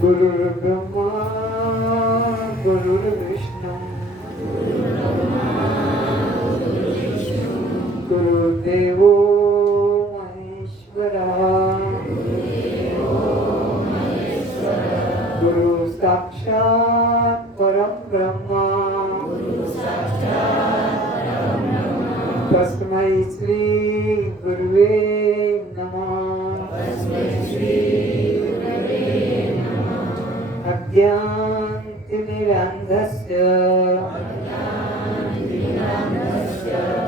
गुरुर्ब्रह्मा गुरुर्विष्णु गुरुर्देवो महेश्वरः गुरु साक्षात् परं ब्रह्म तस्मै श्री गुरुवे नमः। अज्ञानतिमिरान्धस्य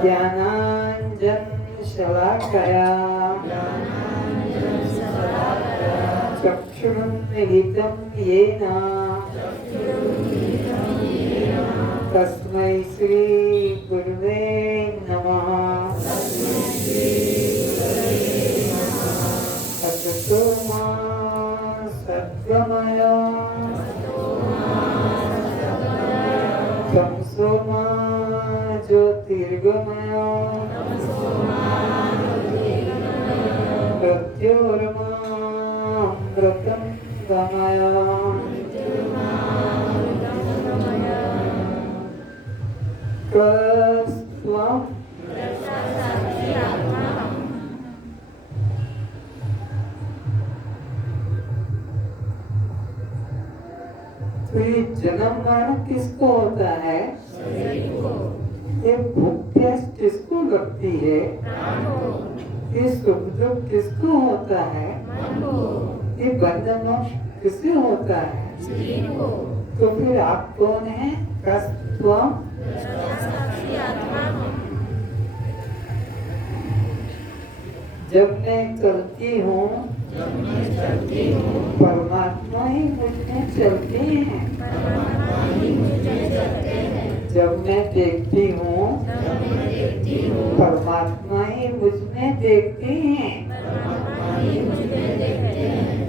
ज्ञानाञ्जनशलाकया चक्षुरुन्मीलितं येन तस्मै श्री गुरुवे नमः। असतो मा सद्गमय तमसो मा ज्योतिर्गमय मृत्योर्मा अमृतं गमय। कस्त्वं तो ये जन्म मरण किसको होता है? ये भूख प्यास किसको लगती है? ये सुख दुख किसको होता है? ये बंधन मोक्ष किसे होता है? तो फिर आप कौन है? कस्त्वं जब मैं चलती हूँ परमात्मा ही मुझ में चलते हैं। जब मैं देखती हूँ परमात्मा ही मुझ में देखते हैं।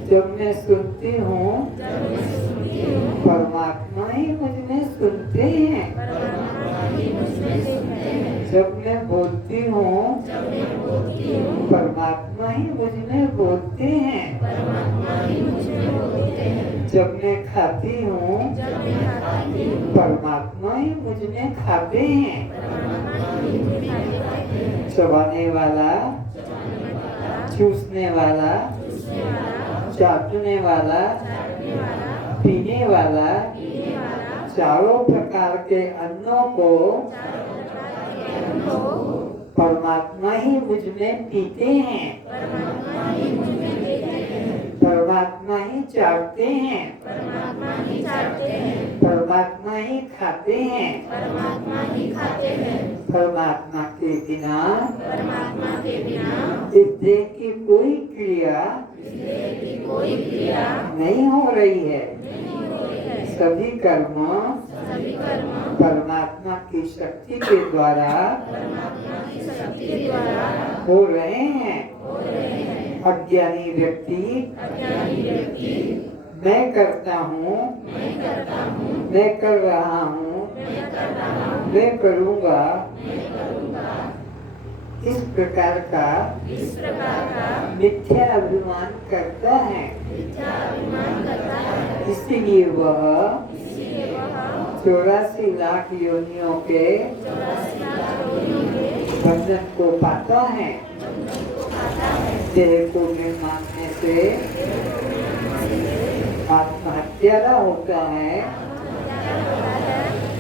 जब मैं सुनती हूँ परमात्मा ही मुझ में सुनते हैं। जब मैं बोलती हूँ परमात्मा ही मुझ में बोलते हैं। जब मैं खाती हूँ परमात्मा ही मुझ में खाते हैं। चबाने वाला, चूसने वाला, चाटने वाला, पीने वाला, चारों प्रकार के अन्नों को परमात्मा ही मुझ में पीते हैं। परमात्मा ही चाटते हैं। परमात्मा ही खाते हैं। परमात्मा के बिना इस देह की कोई क्रिया नहीं हो रही है। सभी कर्म परमात्मा की शक्ति के द्वारा हो रहे हैं। अज्ञानी व्यक्ति मैं करता हूँ, मैं कर रहा हूँ, मैं करूँगा, इस प्रकार का मिथ्या अभिमान करता है। इसीलिए वह 84 लाख योनियों के बंधन को पाता है। देह को नहीं मानने से आत्महत्या होता है।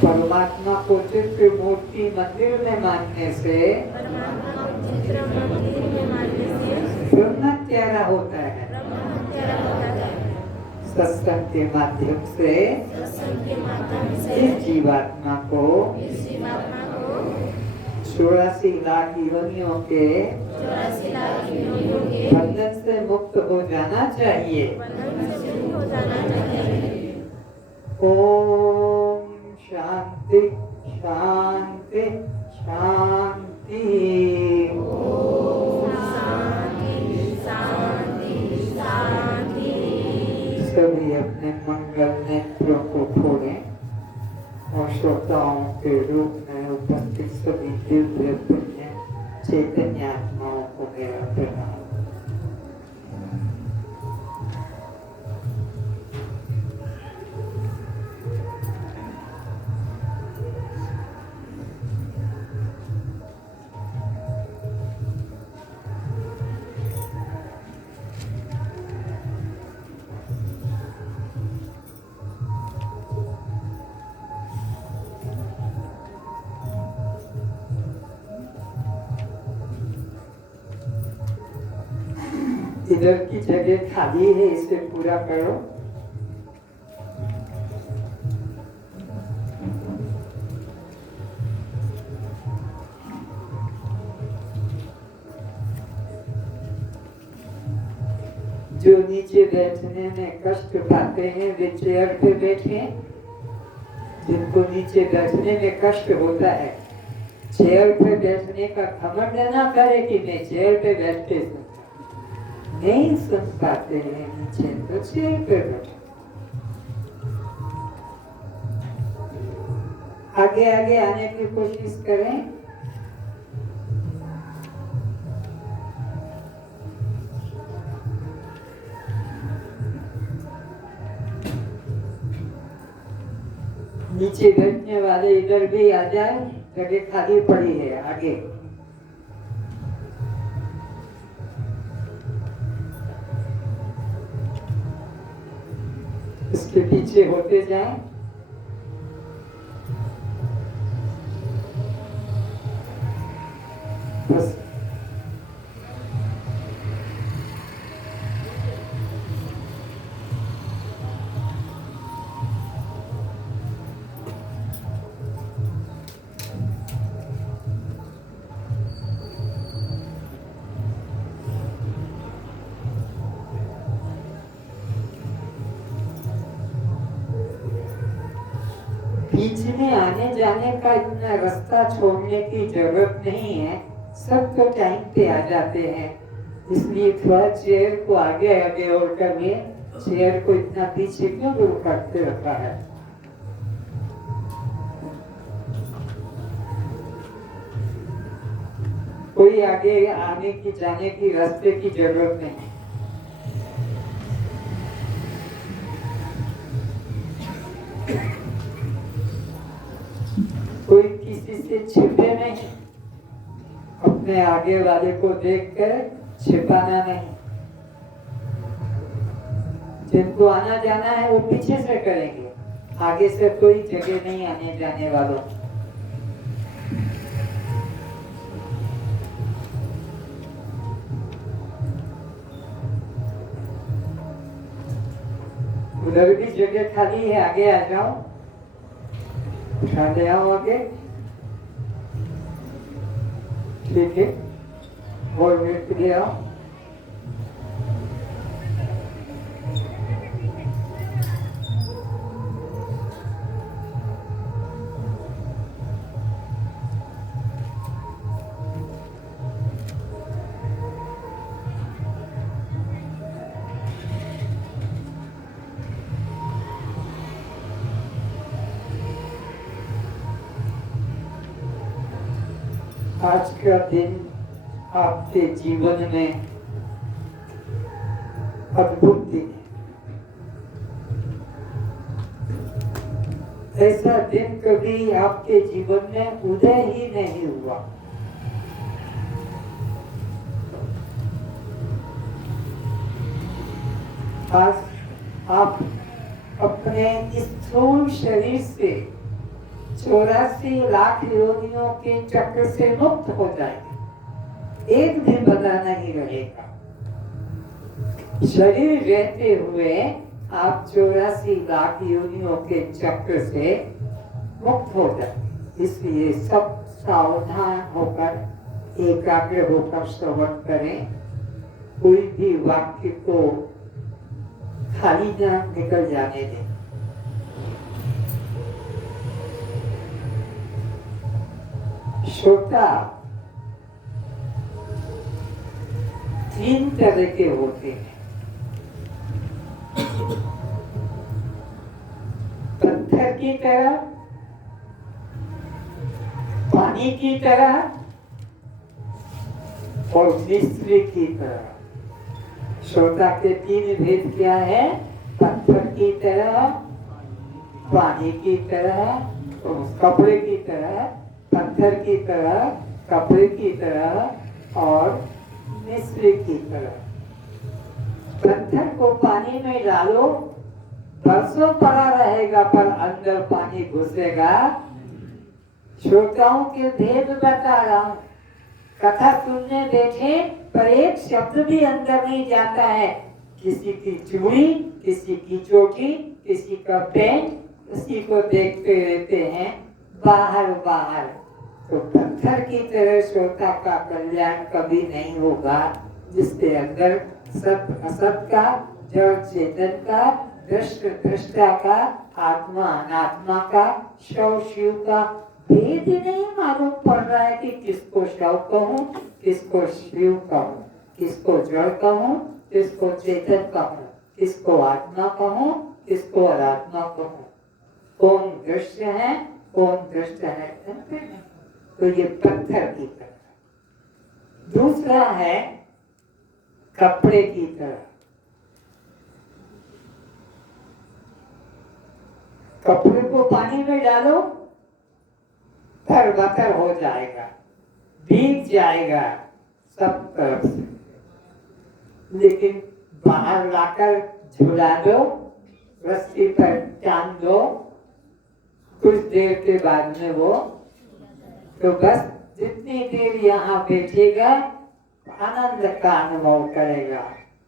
परमात्मा को चित्र मूर्ति मंदिर में मानने से ब्रह्मत्यारा होता है। सत्संग के माध्यम से इस जीवात्मा को 84 लाख योनियों के बंधन से मुक्त हो जाना चाहिए। ओम शांति शांति शांति। सभी अपने मंगल नेत्रों को खोलें और श्रोताओं के रूप में उपस्थित सभी दिव्य पुण्य चैतन्य आत्माओं को मेरा प्रणाम। इधर की जगह खाली है, इसे पूरा करो। जो नीचे बैठने में कष्ट पाते हैं वे चेयर पे बैठे। जिनको नीचे बैठने में कष्ट होता है, चेयर पे बैठने का घमंड ना करे कि मैं चेयर पे बैठते नहीं सुन पाते हैं नीचे, तो चेयर पे बैठे। आगे आगे आने की कोशिश करें। नीचे बैठने वाले इधर भी आ जाए, जगह खाली पड़ी है आगे। इसके पीछे होते जाएं। बस बीच में आने जाने का इतना रास्ता छोड़ने की जरूरत नहीं है, सब तो टाइम पे आ जाते हैं। इसलिए थोड़ा चेयर को आगे आगे और करके चेयर को इतना पीछे क्यों दूर करते रखा है। कोई आगे आने की जाने की रास्ते की जरूरत नहीं। कोई किसी से छिपे नहीं, अपने आगे वाले को देखकर छिपाना नहीं। जिनको आना जाना है वो पीछे से करेंगे, आगे से कोई जगह नहीं आने जाने वालों। उधर भी जगह खाली है, आगे आ जाओ। उठा ले आओ आगे, ठीक है। और मिनट ले आओ। आज का दिन आपके जीवन में अद्भुत दिन है। ऐसा दिन कभी आपके जीवन में उदय ही नहीं हुआ। आज आप अपने स्थूल शरीर से 84 लाख योनियों के चक्र से मुक्त हो जाएंगे। एक भी बंधा नहीं रहेगा। शरीर रहते हुए आप 84 लाख योनियों के चक्र से मुक्त हो जाएंगे। इसलिए सब सावधान होकर एकाग्र होकर श्रवण करें। कोई भी वाक्य को खाली न निकल जाने दें। श्रोता 3 तरह के होते हैं। पत्थर की तरह, पानी की तरह और मिस्त्री की तरह। श्रोता के 3 भेद क्या है? पत्थर की तरह, पानी की तरह और कपड़े की तरह। पत्थर की तरह, कपड़े की तरह और मिस्त्री की तरह। पत्थर को पानी में डालो, बरसों पड़ा रहेगा पर अंदर पानी घुसेगा। श्रोताओं के भेद बता रहा हूं। कथा सुनने बैठे पर एक शब्द भी अंदर नहीं जाता है। किसी की चूड़ी, किसी की चोटी, किसी का पेन, उसी को देखते रहते हैं बाहर बाहर। तो पत्थर की तरह श्रोता का कल्याण कभी नहीं होगा, जिसके अंदर सत असत का, जड़ चेतन का, दृष्ट दृष्टा का, आत्मा अनात्मा का, शव शिव का भेद ही नहीं मालूम पड़ रहा है कि किसको शव कहूं, किसको शिव कहूं, किसको जड़ कहूं, किसको चेतन कहूं, किसको आत्मा कहूं, किसको अनात्मा कहूं, कौन दृश्य है, कौन दृष्ट है। तो ये पत्थर की तरह। दूसरा है कपड़े की तरह। कपड़े को पानी में डालो, तरबतर हो जाएगा, भीग जाएगा सब तरफ से, लेकिन बाहर लाकर झुला दो, रस्सी पर टांग दो, कुछ देर के बाद में वो तो बस जितनी देर यहाँ बैठेगा आनंद का अनुभव करेगा।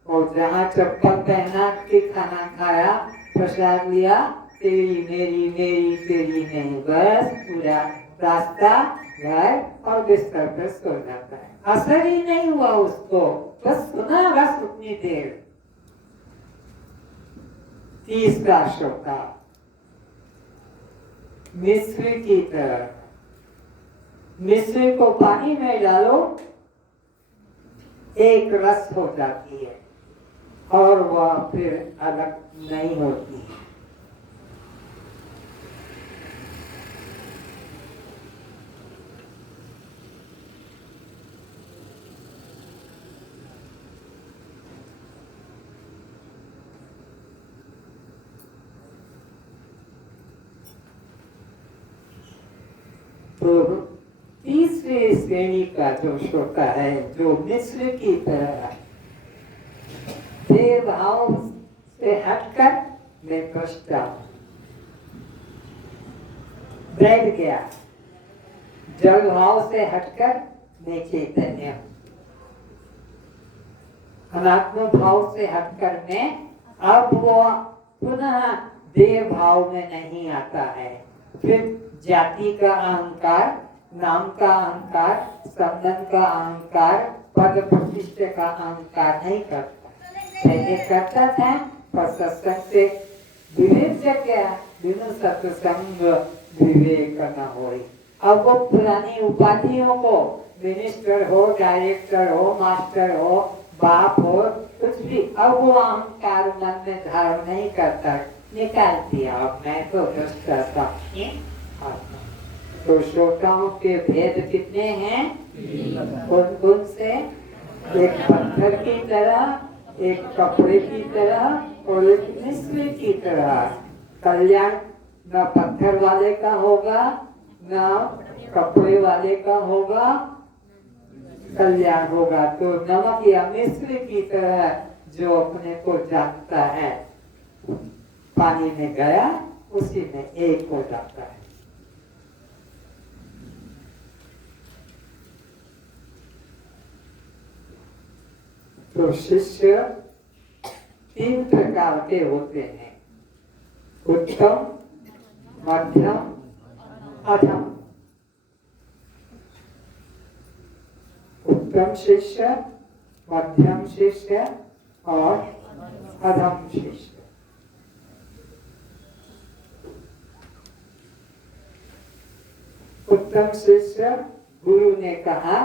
और जहाँ चप्पल पहना के खाना खाया, प्रसाद लिया, तेरी मेरी मेरी तेरी नहीं, बस पूरा रास्ता घर और बिस्तर पर सो जाता है। असर ही नहीं हुआ उसको, बस सुना बस उतनी देर। तीसरा श्रोता मिस्र की तरह। मिस्र को पानी में डालो, एक रस हो जाती है और वह फिर अलग नहीं होती है। तो तीसरी श्रेणी का जो श्रोता है, जो मिस्र की तरह देह भाव से हटकर मैं दृष्टा हूं, बैठ गया, जल भाव से हटकर मैं चैतन्य हूं, अनात्म भाव से हटकर मैं, अब वो पुनः देह भाव में नहीं आता है। फिर जाति का अहंकार, नाम का अहंकार, संबंध का अहंकार, पद प्रतिष्ठा का अहंकार नहीं करता। पहले करता था, पर सत्संग से विवेक जग गया, बिनु सत्संग विवेक न होई। अब वो पुरानी उपाधियों को, मिनिस्टर हो, डायरेक्टर हो, मास्टर हो, बाप हो, कुछ भी, अब वो अहंकार मन में धारण नहीं करता, निकाल दिया। अब मैं तो दृष्टा आत्मा। तो श्रोताओं के भेद कितने हैं? कौन कौन से? एक पत्थर की तरह, एक कपड़े की तरह और एक मिस्र की तरह। कल्याण न पत्थर वाले का होगा, न कपड़े वाले का होगा, कल्याण होगा तो नमक या मिस्र की तरह जो अपने को जानता है, पानी में गया उसी में एक हो जाता है। तो शिष्य तीन प्रकार के होते हैं, उत्तम, मध्यम, अधम। उत्तम शिष्य, मध्यम शिष्य और अधम शिष्य। उत्तम शिष्य, गुरु ने कहा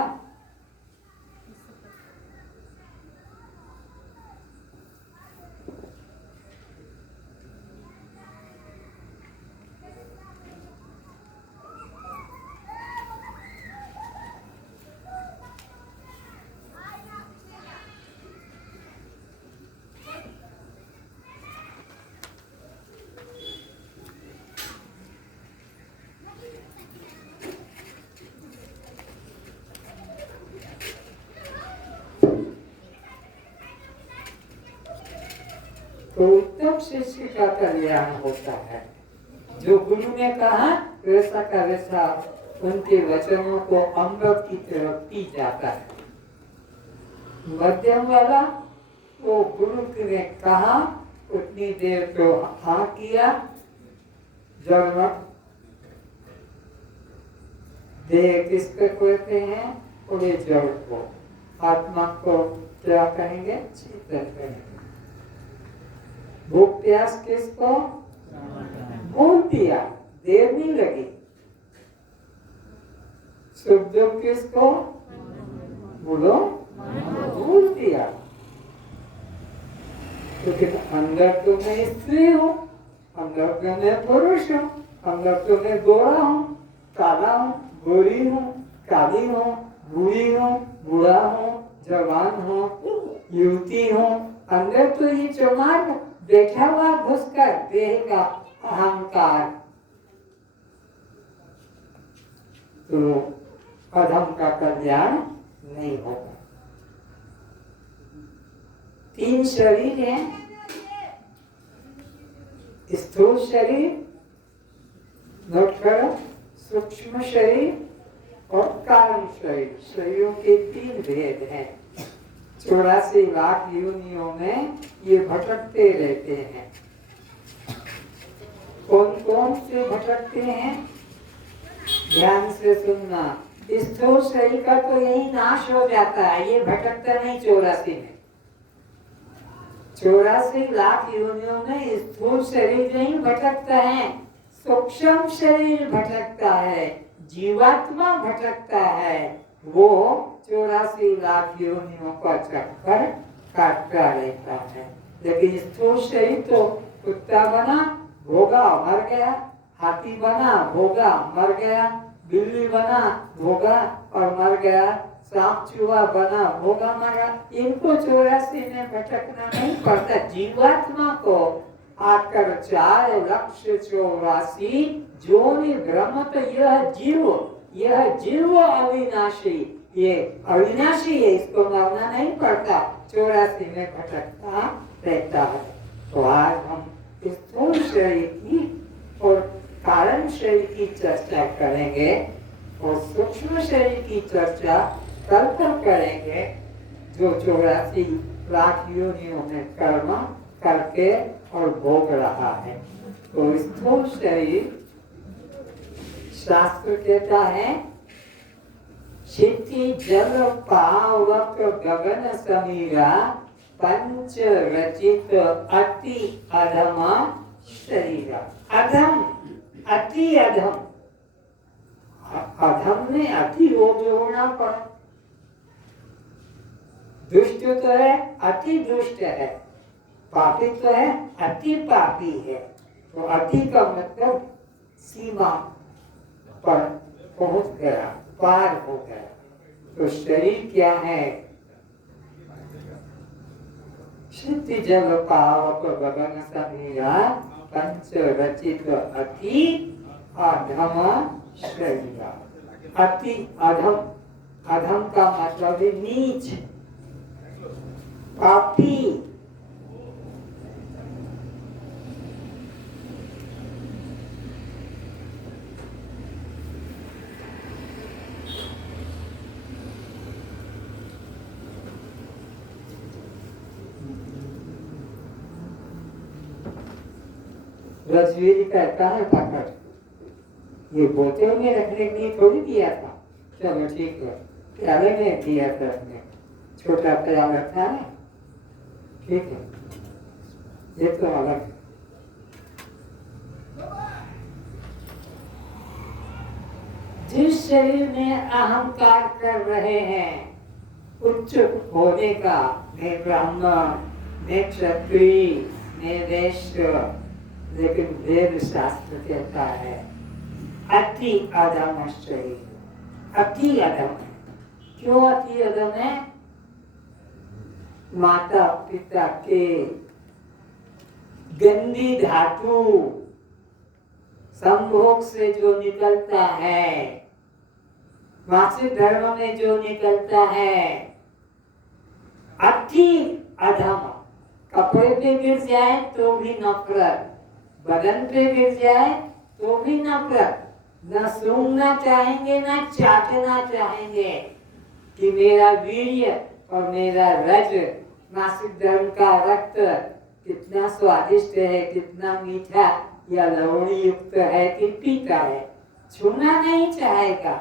तो उत्तम शिष्य का कल्याण होता है। जो गुरु ने कहा वैसा का वैसा उनके वचनों को अमृत की तरह पी जाता है। मध्यम वाला वो गुरु ने कहा उतनी देर तो हाँ किया, जन्म देह किसको कहते हैं? पूरे जड़ को। आत्मा को क्या कहेंगे? चेतन कहेंगे। भूख प्यास किसको? भूल दिया, देर नहीं लगी। सुख दुख किसको? बोलो, भूल दिया। क्योंकि अंदर तो मैं स्त्री हूँ, अंदर तो मैं पुरुष हूँ, अंदर तो मैं गोरा हूँ, काला हूँ, गोरी हूँ, काली हूँ, बूढ़ी हूँ, बूढ़ा हूँ, जवान हूँ, युवती हूँ। अंदर तो ये चमार बैठा हुआ घुसकर देह का अहंकार, तो अधम का कल्याण नहीं होगा। 3 शरीर हैं, स्थूल शरीर, नोट करो, सूक्ष्म शरीर और कारण शरीर। शरीरों के 3 भेद हैं। 84 लाख योनियों में ये भटकते रहते हैं। कौन कौन से भटकते हैं? ध्यान से सुनना। स्थूल शरीर का तो यही नाश हो जाता है, ये भटकता नहीं 84 में। 84 लाख योनियों में स्थूल शरीर नहीं भटकता है, सूक्ष्म शरीर भटकता है, जीवात्मा भटकता है। वो 84 लाख योनियों का चक्कर काटता रहता है। लेकिन स्थूल शरीर तो कुत्ता बना, भोगा, मर गया, हाथी बना, भोगा, मर गया, बिल्ली बना, भोगा और मर गया, सांप चूहा बना, भोगा, मर गया। इनको 84 में भटकना नहीं पड़ता। जीवात्मा को आकर 4,84,000 जोनि भ्रमत यह जीव अविनाशी, ये अविनाशी है, इसको मरना नहीं पड़ता, 84 में भटकता रहता है। तो आज हम स्थूल शरीर की और कारण शरीर की चर्चा करेंगे और सूक्ष्म शरीर की चर्चा कल करेंगे, जो 84 लाख योनियों में कर्म करके और भोग रहा है। तो स्थूल शरीर शास्त्र कहता है, क्षिति जल पावक गगन समीरा पंच रचित अति अधम शरीर। अधम, अति अधम, अधम में अति वो जोड़ना पड़ा। दुष्ट तो है, अति दुष्ट है, पापी तो है, अति पापी है। तो अति का मतलब सीमा पर पहुंच गया, पार हो गया। तो शरीर क्या है? क्षिति जल पावक गगन समीरा पंच रचित अति अधम शरीर। अति अधम, अधम का मतलब है नीच, पापी। रजवीर कहता है पकड़, ये बोते में रखने के लिए थोड़ी दिया था। चलो ठीक है, प्याले में दिया था, अपने छोटा प्याला था ना, ठीक है, ये तो अलग। जिस शरीर में अहंकार कर रहे हैं उच्च होने का, मैं ब्राह्मण, मैं क्षत्रिय, मैं वैश्य, लेकिन वेद शास्त्र कहता है अति अधम शरीर। अति अधम है। क्यों अति अधम है? माता पिता के गंदी धातु संभोग से जो निकलता है, मासिक धर्म में जो निकलता है, अति अधम। कपड़े पे गिर जाए तो भी नफरत, बदन पे गिर जाए तो भी नफरत, न सूंघना चाहेंगे न चाटना चाहेंगे कि मेरा वीर्य और मेरा रज मासिक धर्म का रक्त कितना स्वादिष्ट है, कितना मीठा या लवण युक्त है कि पीता है, छूना नहीं चाहेगा,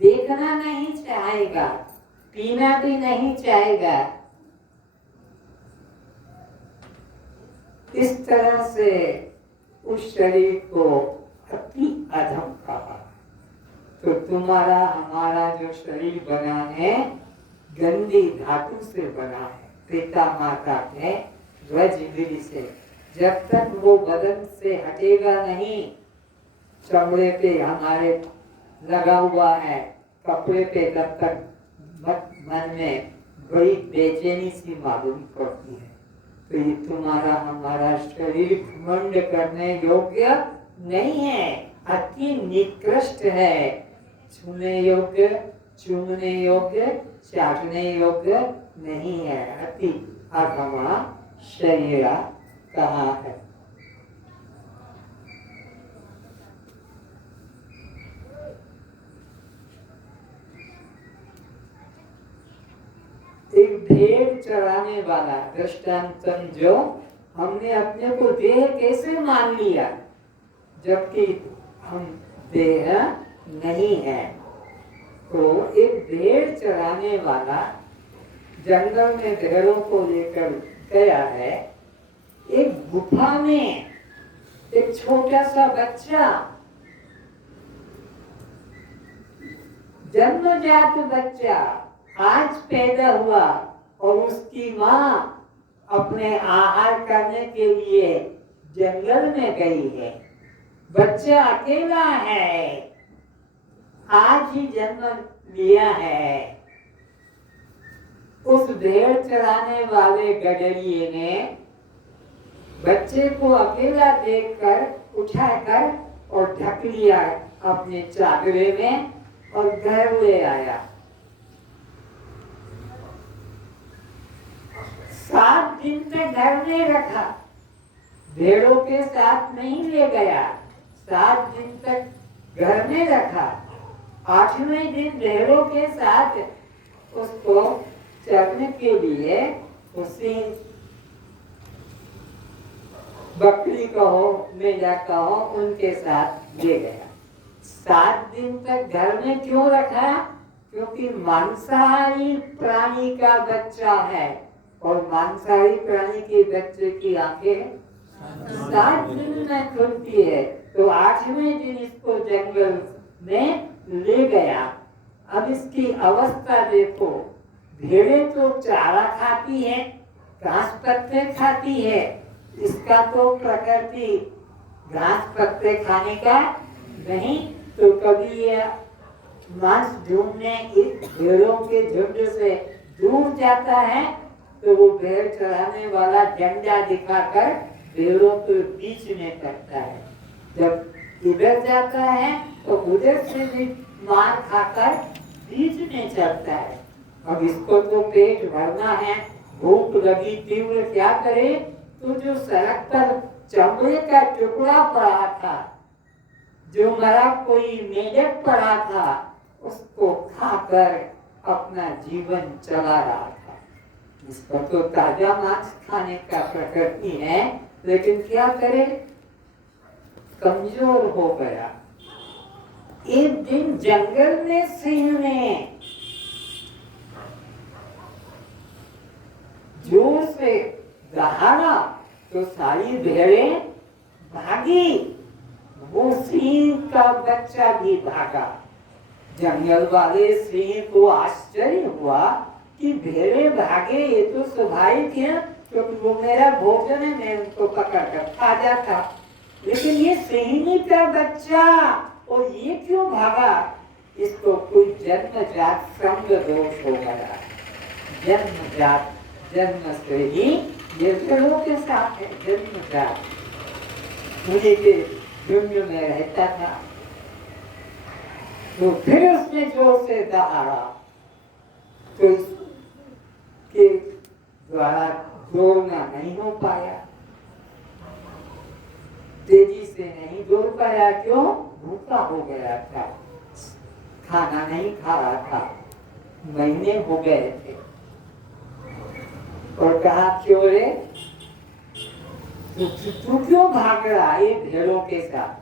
देखना नहीं चाहेगा, पीना भी नहीं चाहेगा। इस तरह से उस शरीर को अति अधम कहा। तो तुम्हारा हमारा जो शरीर बना है गंदी धातु से बना है, पिता माता के रजगिरी से। जब तक वो बदन से हटेगा नहीं, चमड़े पे हमारे लगा हुआ है, कपड़े पे, तब तक मन में बड़ी बेचैनी सी मालूम पड़ती है। तो ये तुम्हारा हमारा शरीर घमंड करने योग्य नहीं है, अति निकृष्ट है, छूने योग्य, चूमने योग्य, चाटने योग्य नहीं है, अति अधमा शरीर कहा है। एक भेड़ चराने वाला दृष्टांतन, जो हमने अपने को देह कैसे मान लिया जबकि हम देह नहीं है। तो एक भेड़ चराने वाला जंगल में भेड़ों को लेकर गया है। एक गुफा में एक छोटा सा बच्चा, जन्मजात बच्चा आज पैदा हुआ और उसकी माँ अपने आहार करने के लिए जंगल में गई है। बच्चा अकेला है, आज ही जन्म लिया है। उस भेड़ चराने वाले गडरिये ने बच्चे को अकेला देखकर उठाकर और ढक लिया अपने चादरे में और घर ले आया। 7 दिन तक घर में रखा, भेड़ों के साथ नहीं ले गया, 7 दिन तक घर में रखा। 8वें दिन भेड़ों के साथ उसको चरने के लिए उसी बकरी कहो, मेला कहो, उनके साथ ले गया। 7 दिन तक घर में क्यों रखा? क्योंकि मांसाहारी प्राणी का बच्चा है और मांसाहारी प्राणी के बच्चे की आंखें 7 दिन में खुलती है। तो 8वें दिन इसको जंगल में ले गया। अब इसकी अवस्था देखो, भेड़ें तो चारा खाती है, घास पत्ते खाती है, इसका तो प्रकृति घास पत्ते खाने का नहीं। तो कभी यह मांस ढूंढने इस भेड़ों के झुंड से दूर जाता है तो वो भेड़ चराने वाला झंडा दिखाकर भेड़ों के बीच में करता है। जब इधर जाता है तो उधर से भी मार खाकर बीच में चलता है। अब इसको तो पेट भरना है, भूख लगी तीव्र, क्या करे? तो जो सड़क पर चमड़े का टुकड़ा पड़ा था, जो मरा कोई मेढक पड़ा था, उसको खाकर अपना जीवन चला रहा था। इसको तो ताजा मांस खाने का प्रकृति है, लेकिन क्या करे, कमजोर हो गया। एक दिन जंगल में सिंह ने जोर से दहाड़ा तो सारी भेड़ें भागी, वो सिंह का बच्चा भी भागा। जंगल वाले सिंह को आश्चर्य हुआ कि भेड़ें भागे, ये तो स्वाभाविक है क्योंकि वो मेरा भोजन है, मैं उनको पकड़ कर खा जाता। लेकिन ये सिंह का बच्चा और ये क्यों भागा? इसको कोई जन्मजात संग दोष हो गया। जन्मजात, जन्म से ही ये भेड़ों के साथ है, जन्मजात मुझे के झुंड में रहता था। तो फिर उसने जोर से दहाड़ा तो इसके द्वारा दौड़ना नहीं हो पाया, तेजी से नहीं दौड़ पाया। क्यों? भूखा हो गया था, खाना नहीं खा रहा था, महीने हो गए थे। और कहा क्यों रे, तू क्यों भाग रहा है भेड़ों के साथ?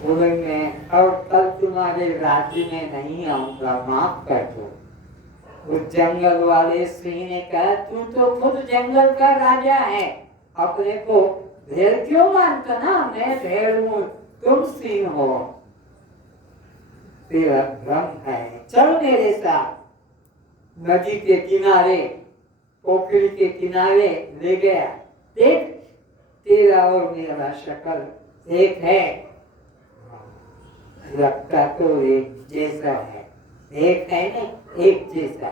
बोले मैं और कल तुम्हारे राज्य में नहीं आऊंगा, माफ कर दो। उस जंगल वाले सिंह ने कहा तू तो खुद जंगल का राजा है, अपने को भेड़ क्यों मानता ना? मैं भेड़ हूँ, तुम सिंह हो, तेरा भ्रम है, चल मेरे साथ। नदी के किनारे, पोखरी के किनारे ले गया। देख, तेरा और मेरा शक्ल एक है, लगता तो एक जैसा है, एक है ना, एक जैसा।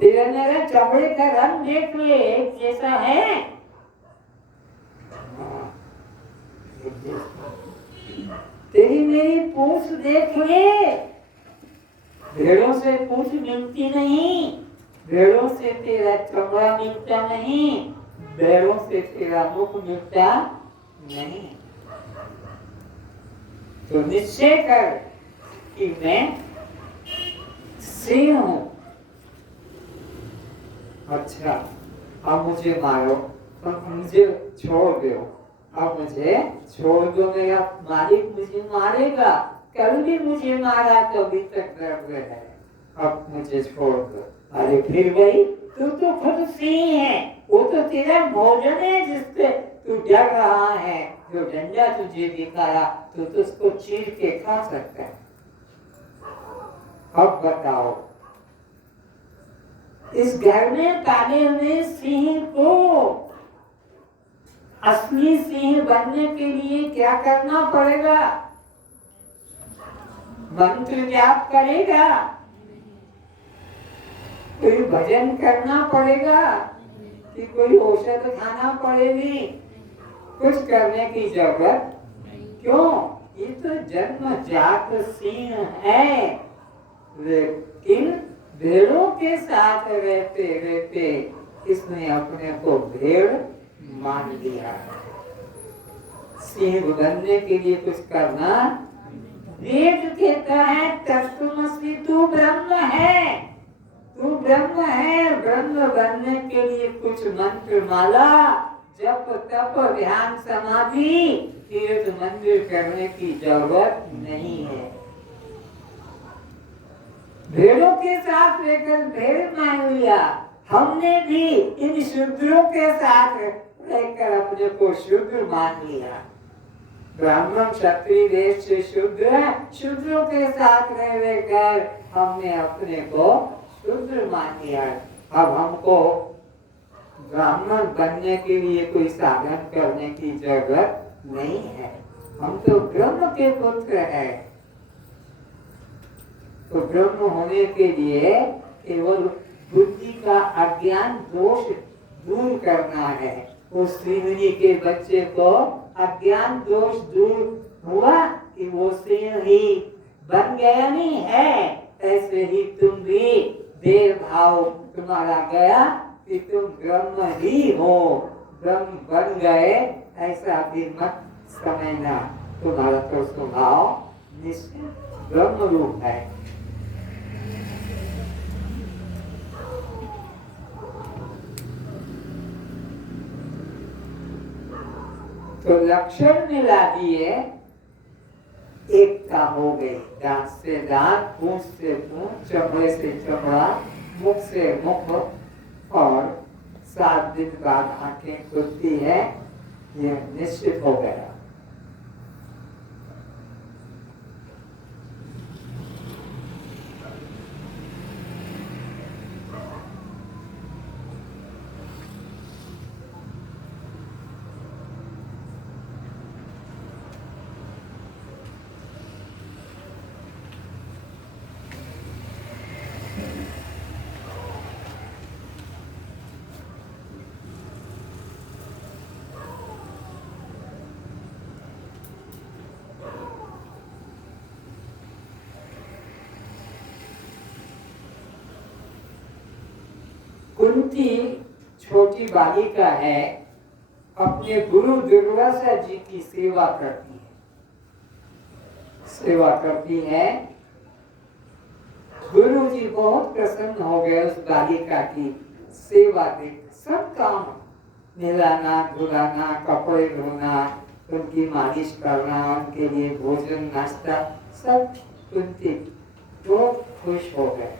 तेरा मेरा चमड़े का रंग देख ले, एक जैसा है। तेरी मेरी पूंछ देख ले, भेड़ों से पूंछ मिलती नहीं, भेड़ों से तेरा चमड़ा मिलता नहीं, भेड़ों से तेरा मुख मिलता नहीं। तो निश्चय कर कि मैं सिंह हूं। अच्छा, अब मुझे मारो, अब मुझे छोड़ दो, अब मुझे छोड़ दो, मेरा मालिक मुझे मारेगा, कल भी मुझे मारा तो अभी तक दर्द है, अब मुझे छोड़ दो। अरे फिर भाई, तू तो खुद सिंह है, वो तो तेरा भोजन है जिससे तू डर रहा है, जो डंडा तुझे दिखाया तू तो उसको चीर के खा सकता है। अब बताओ, इस घर में पाले हुए सिंह को असली सिंह बनने के लिए क्या करना पड़ेगा? मंत्र जाप करेगा, कोई भजन करना पड़ेगा कि कोई औषध खाना पड़ेगी? कुछ करने की जरूरत क्यों? ये तो जन्मजात सिंह है, लेकिन भेड़ों के साथ रहते रहते इसने अपने को भेड़ मान लिया। सिंह बनने के लिए कुछ करना, वेद कहता है तत्त्वमसि, तू ब्रह्म है, तू ब्रह्म है। ब्रह्म बनने के लिए कुछ मंत्र माला, जप तप ध्यान समाधि तीर्थ मंदिर करने की जरूरत नहीं है। भेड़ों के साथ रहकर भेड़ मान लिया। हमने भी इन शूद्रों के साथ रहकर अपने को शूद्र मान लिया। ब्राह्मण क्षत्रिय देश से शूद्र, शूद्रों के साथ रहकर हमने अपने को शूद्र मान लिया। अब हमको ब्राह्मण बनने के लिए कोई साधन करने की जरूरत नहीं है, हम तो ब्रह्म के पुत्र हैं। तो ब्रह्म होने के लिए केवल बुद्धि का अज्ञान दोष दूर करना है। उस सिंहनी के बच्चे को अज्ञान दोष दूर हुआ कि वो सिंह ही बन गया नहीं है। ऐसे ही तुम भी देह भाव तुम्हारा गया कि तुम ब्रह्म ही हो, ब्रह्म बन गए, ऐसा भी मत समझना। तुम्हारा तो स्वभाव निश्चित ब्रह्म रूप है। तो लक्षण मिला दिए, एकता हो गई। दांत से दांत, पूंछ से पूंछ, चमड़े से चमड़ा, मुख से मुख, और 7 दिन बाद आंखें खुलती है, ये निश्चित हो गया। कुंती छोटी बालिका है, अपने गुरु दुर्वासा जी की सेवा करती है। गुरु जी बहुत प्रसन्न हो गए उस बालिका की सेवा देखना, सब काम, नहलाना धुलाना, कपड़े धोना, उनकी मालिश करना, उनके लिए भोजन नाश्ता, सब कुंती बहुत खुश हो गए।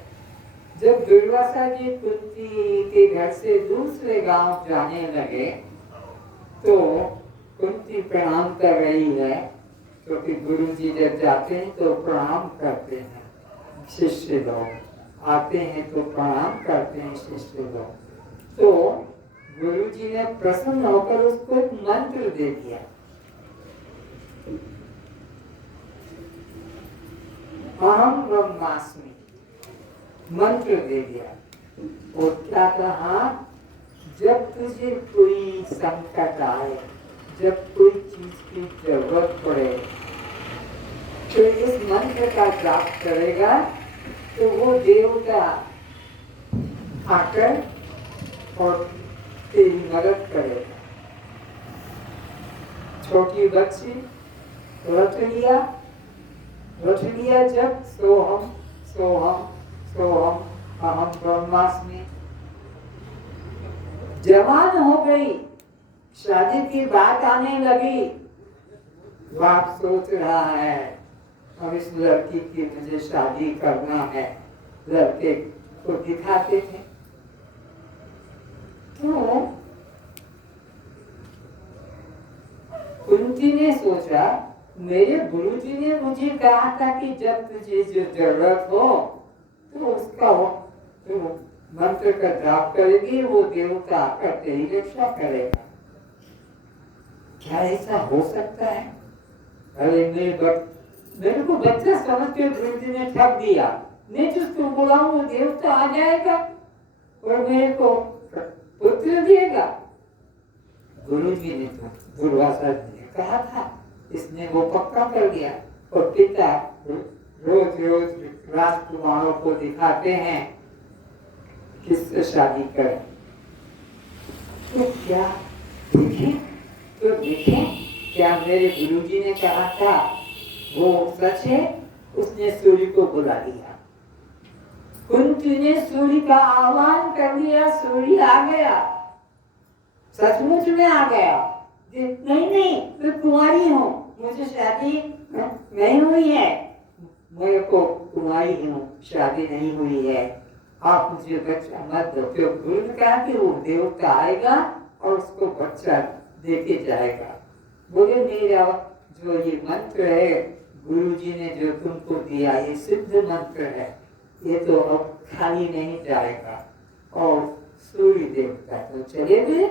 जब दुर्वासा जी कुंती के घर से दूसरे गांव जाने लगे तो कुंती प्रणाम कर रही है, क्योंकि गुरु जी जब जाते हैं तो प्रणाम करते हैं, शिष्य लोग आते हैं तो प्रणाम करते हैं शिष्य लोग। तो गुरु जी ने प्रसन्न होकर उसको एक मंत्र दे दिया, अहम ब्रह्मास्मि, मंत्र दे दिया। और क्या कहा, जब तुझे कोई संकट आए, जब कोई चीज की जरूरत पड़े तो इस मंत्र का जाप करेगा तो वो देवता आकर और तेरी मदद करेगा। छोटी बच्ची रट लिया जब सोहम सोहम सोहम अहम ब्रह्मास्मि। जवान हो गई, शादी की बात आने लगी, बाप सोच रहा है अब इस लड़की की मुझे शादी करना है, लड़के को दिखाते थे। तो कुंती ने सोचा, मेरे गुरुजी ने मुझे कहा था कि जब तुझे जो जरूरत हो तो उसका हो तो मंत्र का जाप करेगी, वो देवता आकर तेरी रक्षा करेगा। क्या ऐसा हो सकता है? अरे मेरे को बच्चा समझ के गुरुजी ने ठग दिया, मैं जिसको बुलाऊं वो देवता आ जाएगा और मेरे को पुत्र देगा। गुरुजी ने तो दुर्वासा जी ने कहा था, इसने वो पक्का कर दिया। और पिता रोज रोज राजकुमारों को दिखाते हैं किससे शादी करें। तो क्या देखें क्या मेरे गुरुजी ने कहा था वो सच है। उसने सूर्य को बुला लिया, कुंती ने सूर्य का आह्वान कर लिया, सूर्य आ गया, सचमुच में आ गया। नहीं मैं कुंवारी हूँ, मुझे शादी नहीं हुई है, मेरे को कुंवारी हूँ, शादी नहीं हुई है, आप मुझे बच्चा मत दो। तो गुरु ने कहा कि वो देवता आएगा और उसको बच्चा देके जाएगा। बोले मेरा जो ये मंत्र है गुरुजी ने जो तुमको दिया, ये सिद्ध मंत्र है, ये तो अब खाली नहीं जाएगा। और सूर्य देवता तो चले गए।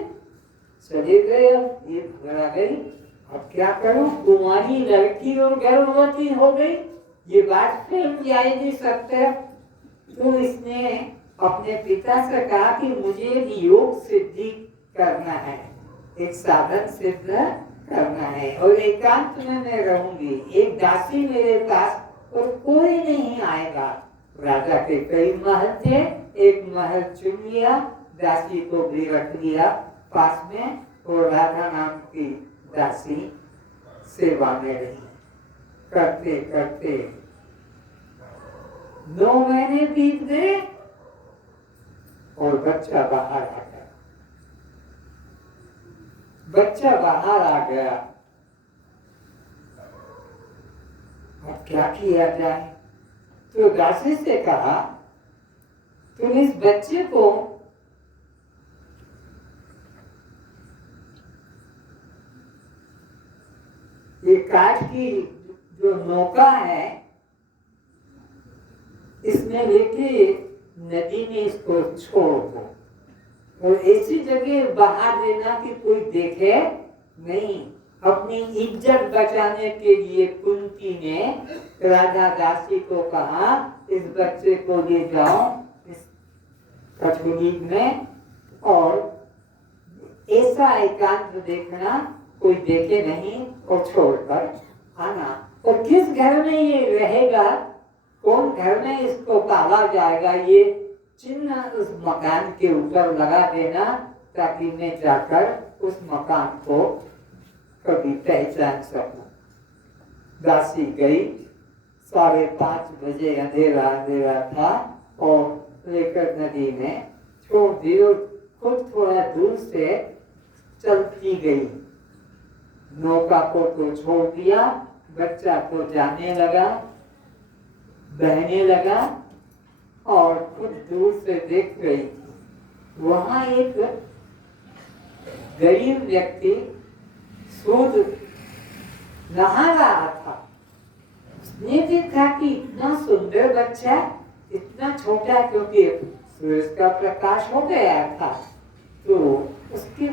अब ये घबरा गई, अब क्या करूं, कुंवारी लड़की और गर्भवती हो गई, ये बात फिर जाए नहीं सकते। तो इसने अपने पिता से कहा कि मुझे योग सिद्धि करना है, एक साधन सिद्ध करना है और एकांत में मैं रहूंगी, एक दासी मेरे पास और कोई नहीं आएगा। राजा के कई महल थे, एक महल चुन लिया, दासी को भी रख लिया पास में और राधा नाम की दासी सेवा में रही। करते करते 9 महीने बीत गए और बच्चा बाहर आ गया। अब क्या किया जाए? तो दासी से कहा, तुम इस बच्चे को ये काठ की जो नौका है इसमें लेके नदी में इसको छोड़ दो और ऐसी जगह बहा देना कि कोई देखे नहीं। अपनी इज्जत बचाने के लिए कुंती ने राधा दासी को कहा, इस बच्चे को ले जाओ इस कठोरी में और ऐसा एकांत देखना कोई देखे नहीं और छोड़कर आना। और किस घर में ये रहेगा, कौन घर में इसको पाला जाएगा, ये चिन्ह उस मकान के ऊपर लगा देना ताकि मैं जाकर उस मकान को कभी पहचान सकूं। दासी गई, 5:30 बजे अंधेरा था और लेकर नदी में छोड़ दी और खुद थोड़ा दूर से चलती गई। नौका को तो छोड़ दिया, बच्चा तो जाने लगा, बहने लगा और खुद दूर से देख रही थी। वहां एक गरीब व्यक्ति सूद नहा रहा था। उसने देखा कि इतना सुंदर बच्चा, इतना छोटा, क्योंकि सूरज का प्रकाश हो गया था, तो उसके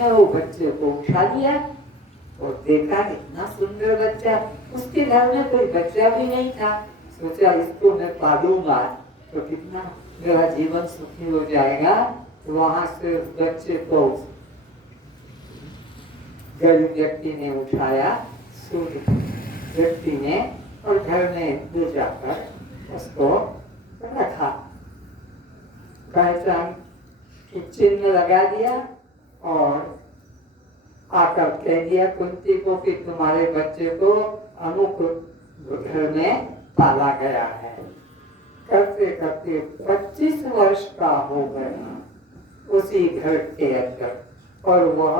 वो बच्चे को उठा लिया और देखा इतना सुंदर बच्चा। उसके घर में कोई बच्चा भी नहीं था। सोचा इसको मैं पालूंगा तो कितना मेरा जीवन सुखी हो जाएगा। तो वहां से उस बच्चे को गरीब व्यक्ति ने उठाया, सूद व्यक्ति ने, और घर में ले जाकर उसको रखा। पहचान की चिन्ह लगा दिया और आकर कह दिया कुंती को कि तुम्हारे बच्चे को अमुक घर में पाला गया है। करते करते 25 वर्ष का हो गया उसी घर के अंदर, और वह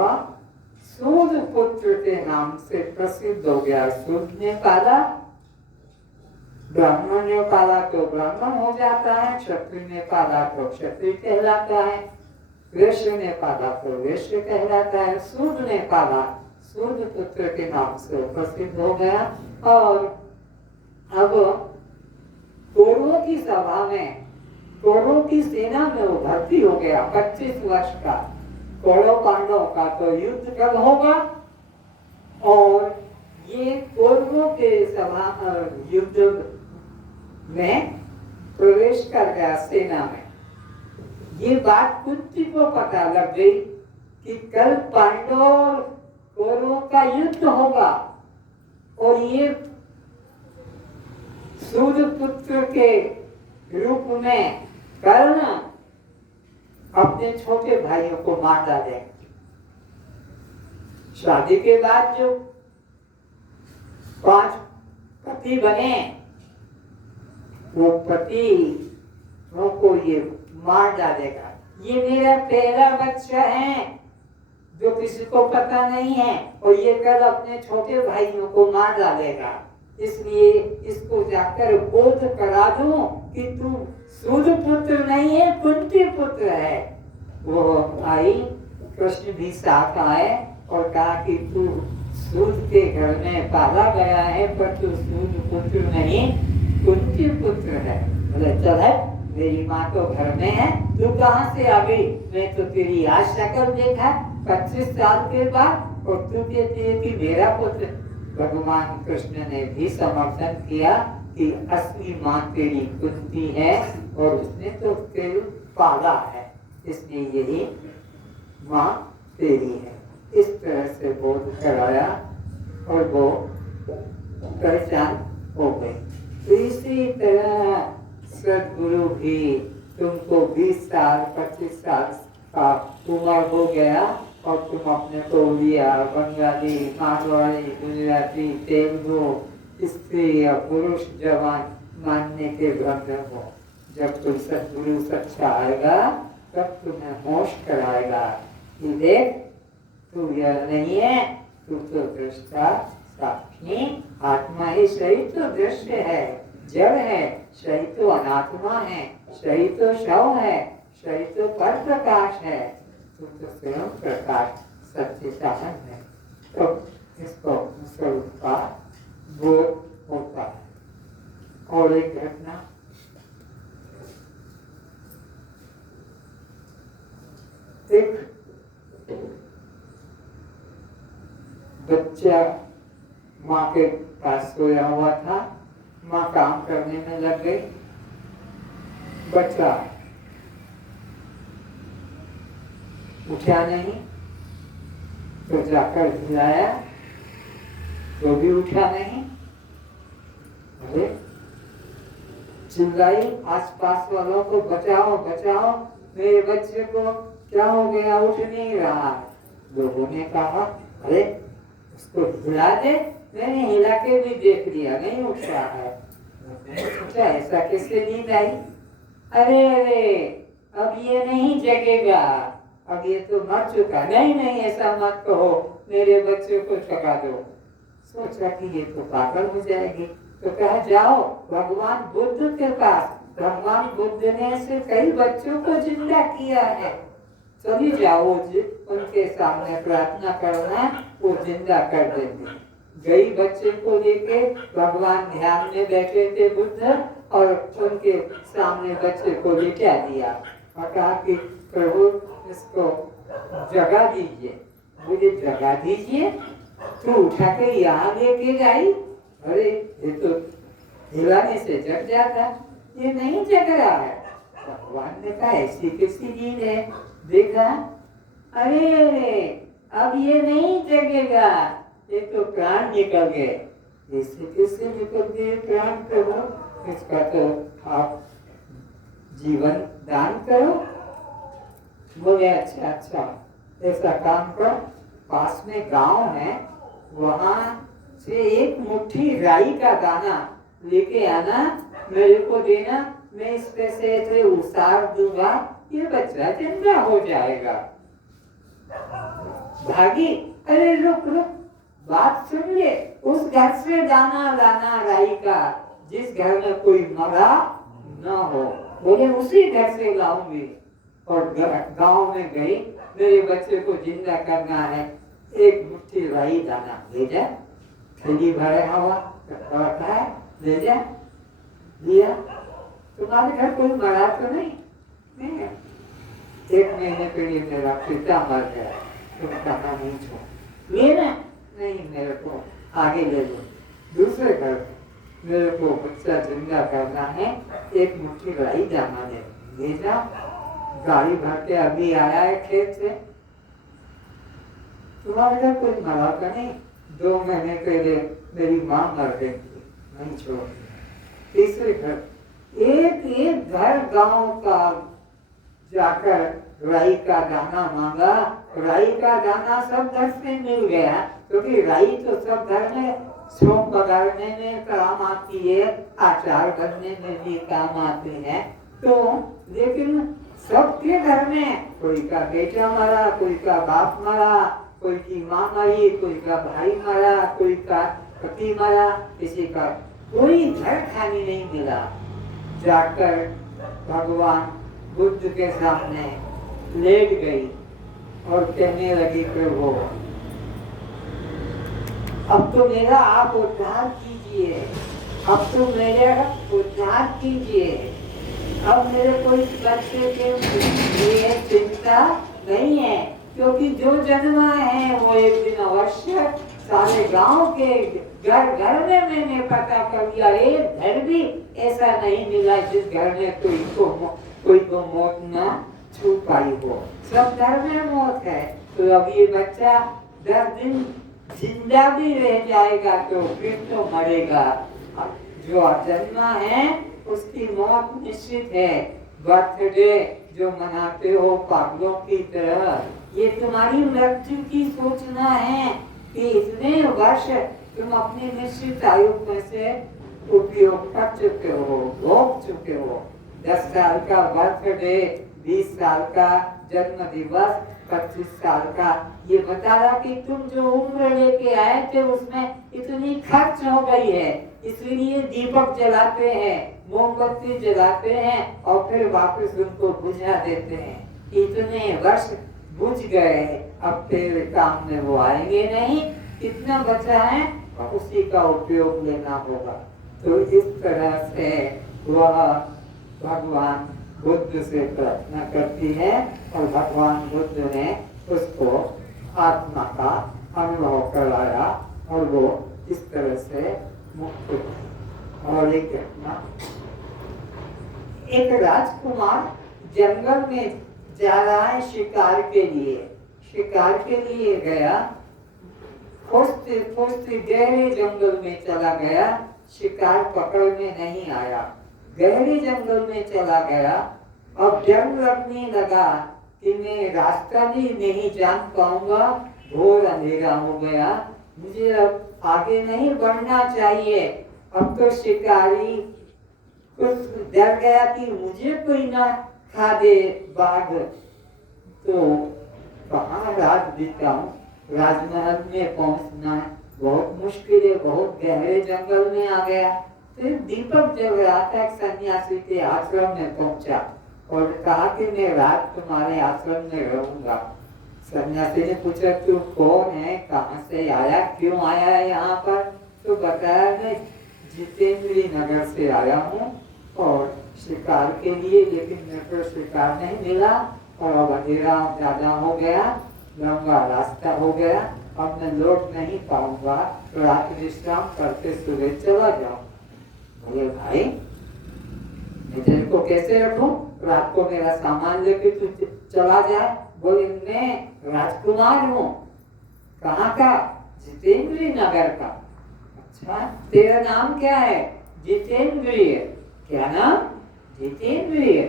सूद पुत्र के नाम से प्रसिद्ध हो गया। सूद ने पाला, ब्राह्मण ने पाला तो ब्राह्मण हो जाता है, क्षत्रिय ने पाला तो क्षत्रिय कहलाता है, वैश्य ने पाला तो वैश्य कहलाता है। सूद ने पाला, सूद पुत्र के नाम से प्रसिद्ध हो गया। और अब कौरवों की सभा में, कौरवों की सेना में वो भर्ती हो गया। 25 वर्ष का कौरव पांडव का तो युद्ध कल होगा, और ये कौरवों के सभा युद्ध में प्रवेश कर गया सेना में। ये बात कुंती को पता लग गई कि कल पांडव और कौरवों का युद्ध होगा, और ये सूद पुत्र के रूप में कर्ण अपने छोटे भाइयों को मार डाले। शादी के बाद जो 5 पति बने, वो पति को ये मार डालेगा। ये मेरा पहला बच्चा है जो किसी को पता नहीं है, और ये कल अपने छोटे भाइयों को मार डालेगा। इसलिए इसको जाकर बोध करा दूं कि तू सूद पुत्र नहीं है, कुंती पुत्र है। वो आई, कृष्ण भी साथ आए और कहा कि तू सूद के घर में पाला गया है, पर तू सूद पुत्र नहीं, कुंती पुत्र है। बोले चल है, मेरी माँ तो घर में है, तू कहाँ से आ गई? मैं तो तेरी आज शक्ल देखा 25 साल के बाद, और तू कहती है कि मेरा पुत्र। भगवान कृष्ण ने भी समर्थन किया कि असली माँ तेरी कुंती है, और उसने तो तेरे पाला है, इसलिए यही माँ तेरी है। इस तरह से बोध कराया और वो पहचान हो गई। तो इसी तरह सदगुरु भी तुमको 20 साल 25 साल का उम्र हो गया और तुम अपने को उड़िया, बंगाली, मारवाड़ी, गुजराती, तेलुगु, स्त्री या पुरुष जवान मानने के भ्रम में हो। जब तुम सदगुरु सच्चा आएगा तब तुम्हें होश कराएगा कि देख तू यह नहीं है, तू तो दृष्टा साक्षी आत्मा ही। शरीर तो दृश्य है, जड़ है, शरीर तो अनात्मा है, शरीर तो शव है, शरीर तो पर प्रकाश है, तू तो स्वयं प्रकाश सच्चिदानंद है। तो इसको स्वरूप का बोध होता है। और एक घटना, एक बच्चा माँ के पास सोया हुआ था, माँ काम करने में लग गई। बच्चा उठा नहीं, तो जाकर हिलाया तो भी उठा नहीं। अरे चिल्लाई आसपास वालों को, बचाओ बचाओ, मेरे बच्चे को क्या हो गया, उठ नहीं रहा है। लोगों ने कहा अरे उसको हिला दे। मैंने हिला के भी देख लिया, नहीं उठ रहा है। अच्छा ऐसा कैसे नींद आई? अरे अरे अब ये नहीं जगेगा, अब ये तो मर चुका। नहीं नहीं, ऐसा मत कहो, मेरे बच्चे को जगा दो। सोचा कि ये तो पागल हो जाएगी, तो कहा जाओ भगवान बुद्ध के पास, भगवान बुद्ध ने ऐसे कई बच्चों को जिंदा किया है, चली जाओ उनके सामने प्रार्थना करना, वो जिंदा कर देंगे। गई बच्चे को लेके, भगवान ध्यान में बैठे थे बुद्ध, और उनके सामने बच्चे को लेटा दिया और कहा कि प्रभु इसको जगा दीजिए। मुझे जगा दीजिए, तो उठा के यहाँ लेके गई। अरे ये तो हिलाने से जग जाता, ये नहीं जग रहा है। भगवान ने कहा ऐसी किसी चीज है, देखा, अरे अब ये नहीं जगेगा, ये तो प्राण निकल गए। इससे किससे निकल गए प्राण? प्रभु इसका तो आप जीवन दान करो। बोले अच्छा अच्छा, ऐसा काम कर, पास में गांव है, वहां से एक मुट्ठी राई का दाना लेके आना, मेरे को देना, मैं इस पैसे से उसार दूंगा, ये बच्चा जिंदा हो जाएगा। भागी, अरे रुक रुक, बात सुन ले, उस घर से दाना लाना राई का जिस घर में कोई मरा न हो। बोले उसी घर से लाऊंगी। और गांव में गई, मेरे बच्चे को जिंदा करना है, एक मुट्ठी राई दाना भेजा, थैली भरे हवा रखा है, ले जा, लिया। तुम्हारे घर कोई मरा तो नहीं? नहीं। 1 महीने के लिए मेरा पिता मर गया, तुम कहा नहीं छो, लेना नहीं, मेरे को आगे ले लो। दूसरे घर मेरे को बच्चा जिंदा करना है, एक मुट्ठी राई दाना दे, भेजा। गाड़ी भर के अभी आया है खेत से। तुम्हारे घर कोई मरा तो नहीं? 2 महीने पहले मेरी माँ मर गई थी, नहीं छोड़। तीसरे घर, एक एक घर गांव का जाकर राई का दाना मांगा, राई का दाना सब घर से मिल गया, क्योंकि राई तो सब घर में सौंफ पकाने में काम आती है, अचार बनने में भी काम आती है। तो लेकिन सबके घर में कोई का बेटा मरा, कोई का बाप मरा, कोई की माँ मरी, कोई का भाई मरा, कोई का पति मरा, किसी का कोई घर खाली नहीं मिला। जाकर भगवान बुद्ध के सामने लेट गई और कहने लगी, प्रभु अब तो मेरा आप उद्धार कीजिए, अब तो मेरा उद्धार कीजिए। अब मेरे कोई बच्चे के लिए चिंता नहीं है, क्योंकि जो जन्मा है वो एक दिन अवश्य सारे गांव के घर घर में मैंने पता कर लिया, एक घर भी ऐसा नहीं मिला जिस घर में कोई को मौत न छू पाई हो, सब घर में मौत है। तो अब ये बच्चा 10 दिन जिंदा भी रह जाएगा तो फिर तो मरेगा। जो जन्मा है उसकी मौत निश्चित है। बर्थडे जो मनाते हो पागलों की तरह, ये तुम्हारी मृत्यु की सूचना है कि इतने वर्ष तुम अपनी निश्चित आयु में से उपयोग कर चुके हो, भोग चुके हो। 10 साल का बर्थडे, 20 साल का जन्म दिवस, 25 साल का, ये बता रहा कि तुम जो उम्र लेके आए थे उसमें इतनी खर्च हो गई है, इसलिए दीपक जलाते हैं, मोमबत्ती जलाते हैं और फिर वापस उनको बुझा देते हैं। इतने वर्ष बुझ गए, अब तेरे काम में वो आएंगे नहीं, कितना बचा है और उसी का उपयोग लेना होगा। तो इस तरह से वह भगवान बुद्ध से प्रार्थना करती है और भगवान बुद्ध ने उसको आत्मा का अनुभव कराया और वो इस तरह से मुक्त हुई। और एक घटना, एक राजकुमार जंगल में जा रहा है शिकार के लिए, शिकार के लिए गया, खोजते खोजते गहरे जंगल में चला गया, शिकार पकड़ में नहीं आया, गहरे जंगल में चला गया। अब डर लगने लगा कि मैं रास्ता भी नहीं जान पाऊंगा, घोर अंधेरा हो गया, मुझे अब आगे नहीं बढ़ना चाहिए। अब तो शिकारी कुछ डर गया कि मुझे कोई ना खादे बाघ तो कहाँ रात बिताऊं, राजमहल में पहुंचना बहुत मुश्किल है, बहुत गहरे जंगल में आ गया। फिर दीपक जल रहा था, एक सन्यासी के आश्रम में पहुंचा और कहा कि मैं रात तुम्हारे आश्रम में रहूंगा। सन्यासी ने पूछा तू कौन है, कहाँ से आया, क्यों आया है यहाँ पर? तो बताया मैं जितेंद्री नगर से आया हूँ और शिकार के लिए, लेकिन मेरे को शिकार नहीं मिला और अब अंधेरा ज्यादा हो गया, लंबा रास्ता हो गया, अब मैं लौट नहीं पाऊंगा, रात विश्राम करके सुबह चला जाऊं। बोले भाई मैं तेरे को कैसे रखूं, रात को मेरा सामान लेके तू चला जाए? बोले मैं राजकुमार हूँ। कहाँ का? जितेंद्री नगर का। अच्छा तेरा नाम क्या है? जितेंद्रिय। क्या नाम? जितेंद्रिय।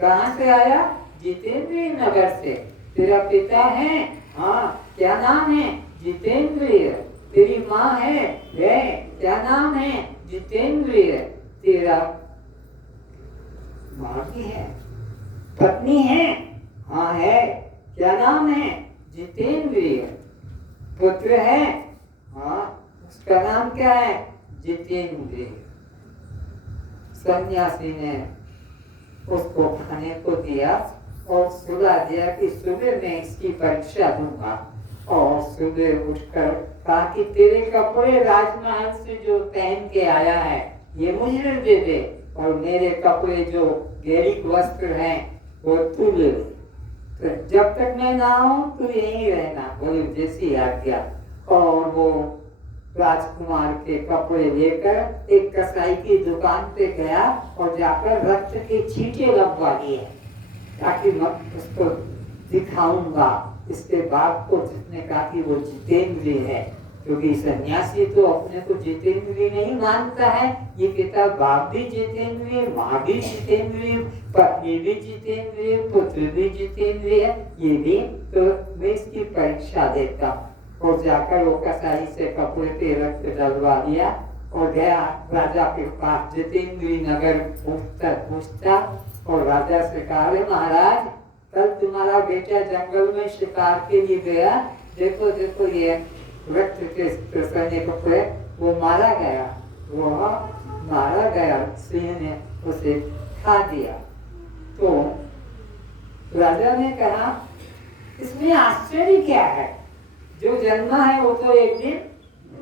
कहाँ से आया? जितेंद्रिय नगर से। तेरा पिता है? हाँ। क्या नाम है? जितेंद्रिय। तेरी माँ है? क्या नाम है? जितेंद्रिय। तेरा माँ भी है, पत्नी है? हाँ है। क्या नाम है? जितेंद्रिय। पुत्र है? हाँ। उसका नाम क्या है? जितेंद्रिय। सन्यासी ने उसको खाने को दिया और सुला दिया कि सुबह मैं इसकी परीक्षा दूंगा। और सुबह उठकर कहा कि तेरे कपड़े राजमहल से जो पहन के आया है ये मुझे दे दे, और मेरे कपड़े जो गैरिक वस्त्र हैं वो तू ले। तो जब तक मैं ना आऊं तू यहीं रहना, बोली जैसी आज्ञा। और वो राजकुमार के कपड़े लेकर एक कसाई की दुकान पे गया और जाकर रक्त के छींटे लगवा लिए ताकि मैं उसको दिखाऊंगा। इसके बाप को जिसने कहा कि वो जितेंद्रिय है, क्योंकि सन्यासी तो अपने को जितेंद्रिय नहीं मानता है। ये कहता बाप भी जितेंद्रिय, माँ भी जितेंद्रिय, पत्नी भी जितेंद्रिय, पुत्र भी जितेंद्रिय है, ये भी। तो मैं इसकी परीक्षा देता हूँ। और जाकर वो कसाई से कपड़े पे रक्त डलवा दिया और गया राजा के पास। जितेंद्रिय नगर पूछता और राजा से कहा महाराज कल तुम्हारा बेटा जंगल में शिकार के लिए गया, देखो देखो ये रक्त के सैनिक पे वो मारा गया, वो मारा गया, सिंह ने उसे खा दिया। तो राजा ने कहा इसमें आश्चर्य क्या है, जो जन्मा है वो तो एक दिन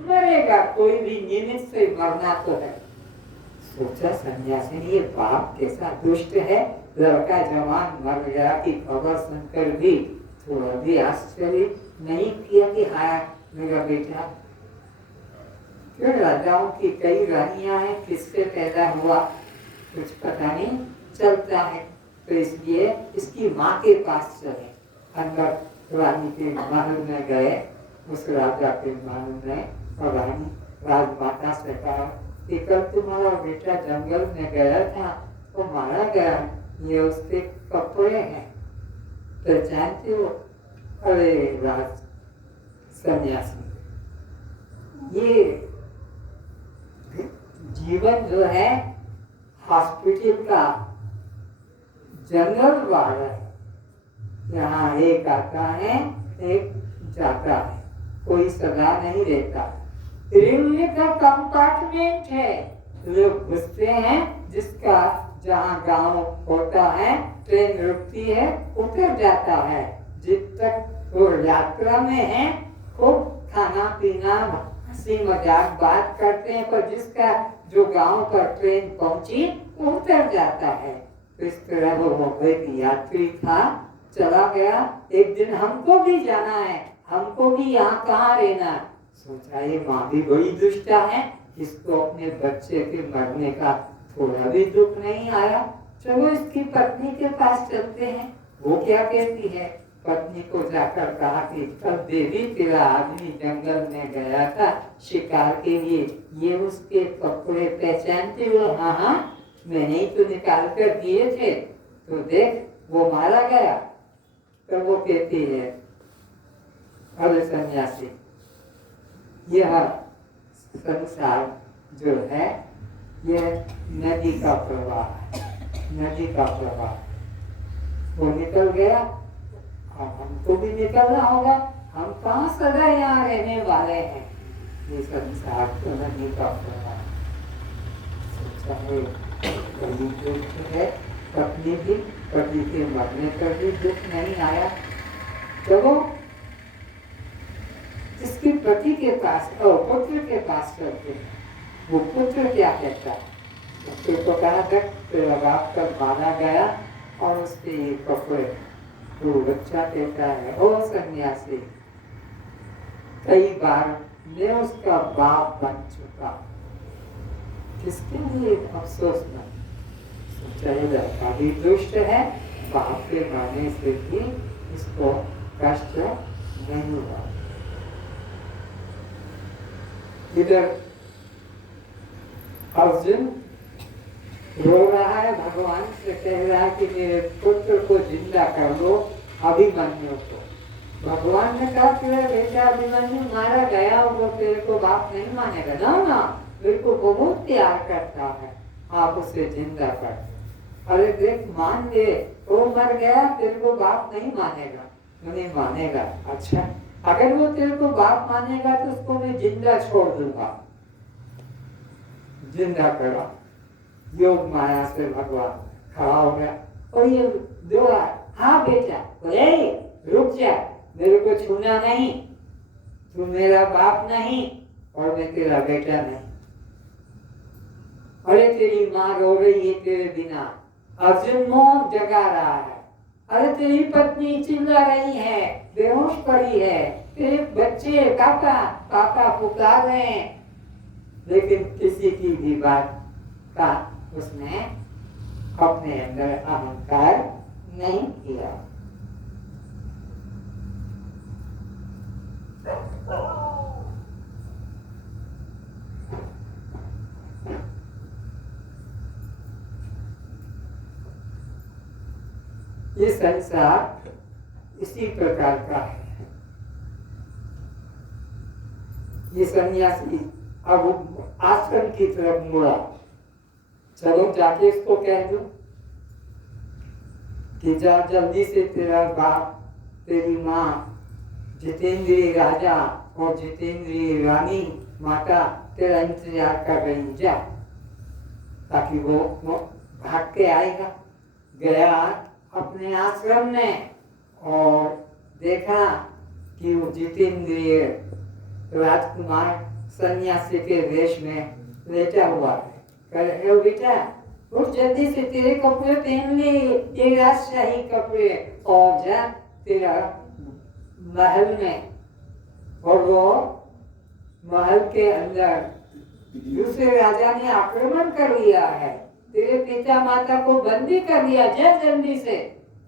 मरेगा, कोई भी निमित्त से मरना तो है। सोचा सन्यासी ने ये बाप कैसा दुष्ट है, लड़का जवान मर गया की खबर सुनकर भी थोड़ा भी आश्चर्य नहीं किया कि हाँ मेरा बेटा। क्यों राजाओं की कई रानियां हैं, किससे पैदा हुआ कुछ पता नहीं चलता है। तो इसलिए इसकी माँ के पास चले, अंदर रानी के महल में गए। उस राजा के महल में और रानी राजमाता से कहा कि कल तुम्हारा बेटा जंगल में गया था तो मारा गया, ये उसके कपड़े हैं पहचानते हो? अरे राज सन्यासी, ये जीवन जो है हॉस्पिटल का जंगल वाला है, यहाँ एक आता है एक जाता है, कोई सदा नहीं रहता। रेलवे का कंपार्टमेंट है, लोग घुसते हैं, जिसका जहाँ गांव होता है ट्रेन रुकती है उतर जाता है। जिस तक वो यात्रा में है खूब खाना पीना हंसी मजाक बात करते हैं, पर जिसका जो गांव पर ट्रेन पहुंची वो उतर जाता है। तो इस तरह वो मुंबई की यात्री था, चला गया। एक दिन हमको भी जाना है, हमको भी यहाँ कहाँ रहना। सोचा ये माँ भी बड़ी दुष्टा है, इसको अपने बच्चे के मरने का थोड़ा भी दुख नहीं आया, चलो इसकी पत्नी के पास चलते हैं, वो क्या कहती है। पत्नी को जाकर कहा कि कल देवी तेरा आदमी जंगल में गया था शिकार के लिए, ये उसके कपड़े पहचानते हो? हाँ हाँ मैंने ही तो निकाल कर दिए थे, तो देख वो मारा गया। तो वो कहती है अरे सन्यासी, यह संसार जो है यह नदी का प्रवाह है, नदी का प्रवाह। वो निकल गया, अब हमको भी निकलना होगा। हम कहाँ सदा यहाँ रहने वाले हैं, ये संसार तो नहीं का चाहे दुख है, पत्नी भी पति के मरने पर भी दुख नहीं आया। चलो इसके पति के पास और पुत्र के पास चलते हैं। वो पुत्र क्या कहता है, पुत्र को कहा तक तेरा बाप तक मारा गया और उसके ये कपड़े, वो बच्चा कहता है ओ सन्यासी, कई बार मैं उसका बाप बन चुका, किसके लिए अफसोस न। चाहे लड़का भी दुष्ट है, बाप के मारने से भी इसको कष्ट नहीं हुआ। इधर अर्जुन रो रहा है, भगवान से कह रहा है कि मेरे पुत्र को जिंदा कर दो, अभिमन्यु को। भगवान ने कहा कि बेटा अभिमन्यु मारा गया, वो तेरे को बाप नहीं मानेगा। ना ना, मेरे को बहुत प्यार करता है, आप उसे जिंदा कर दो। अरे देख मान ले, वो मर गया, तेरे को बाप नहीं मानेगा। नहीं मानेगा, अच्छा अगर वो तेरे को बाप मानेगा तो उसको मैं जिंदा छोड़ दूंगा। जिंदा करा, योग माया से भगवान खड़ा हो गया और ये बोला हाँ बेटा, बोले रुक जा, मेरे को छूना नहीं, तू मेरा बाप नहीं और मैं तेरा बेटा नहीं। अरे तेरी माँ रो रही है तेरे बिना, अर्जुन मोह जगा रहा है। अरे तेरी पत्नी चिल्ला रही है, बेहोश पड़ी है, तेरे बच्चे पापा पापा पुकार रहे हैं, लेकिन किसी की भी बात का उसने अपने अंदर अहंकार नहीं किया। ये संसार इसी प्रकार का है। ये सन्यासी अब आश्रम की तरफ मुड़ा। चलो जाके इसको कह दो कि जा जल्दी से, तेरा बाप तेरी माँ जितेंद्रिय राजा और जितेंद्रिय रानी माता तेरा इंतजार कर रही, जा, ताकि वो भाग के आएगा। गया अपने आश्रम में और देखा कि वो जितेंद्रिय राजकुमार सन्यासी के वेश में लेटा हुआ है। कहे बेटा उठ जल्दी से, तेरे कपड़े पहन ले, ये राजशाही कपड़े, और जा तेरा महल में। और वो महल के अंदर दूसरे राजा ने आक्रमण कर लिया है, तेरे पिता माता को बंदी कर लिया, जा जल्दी से।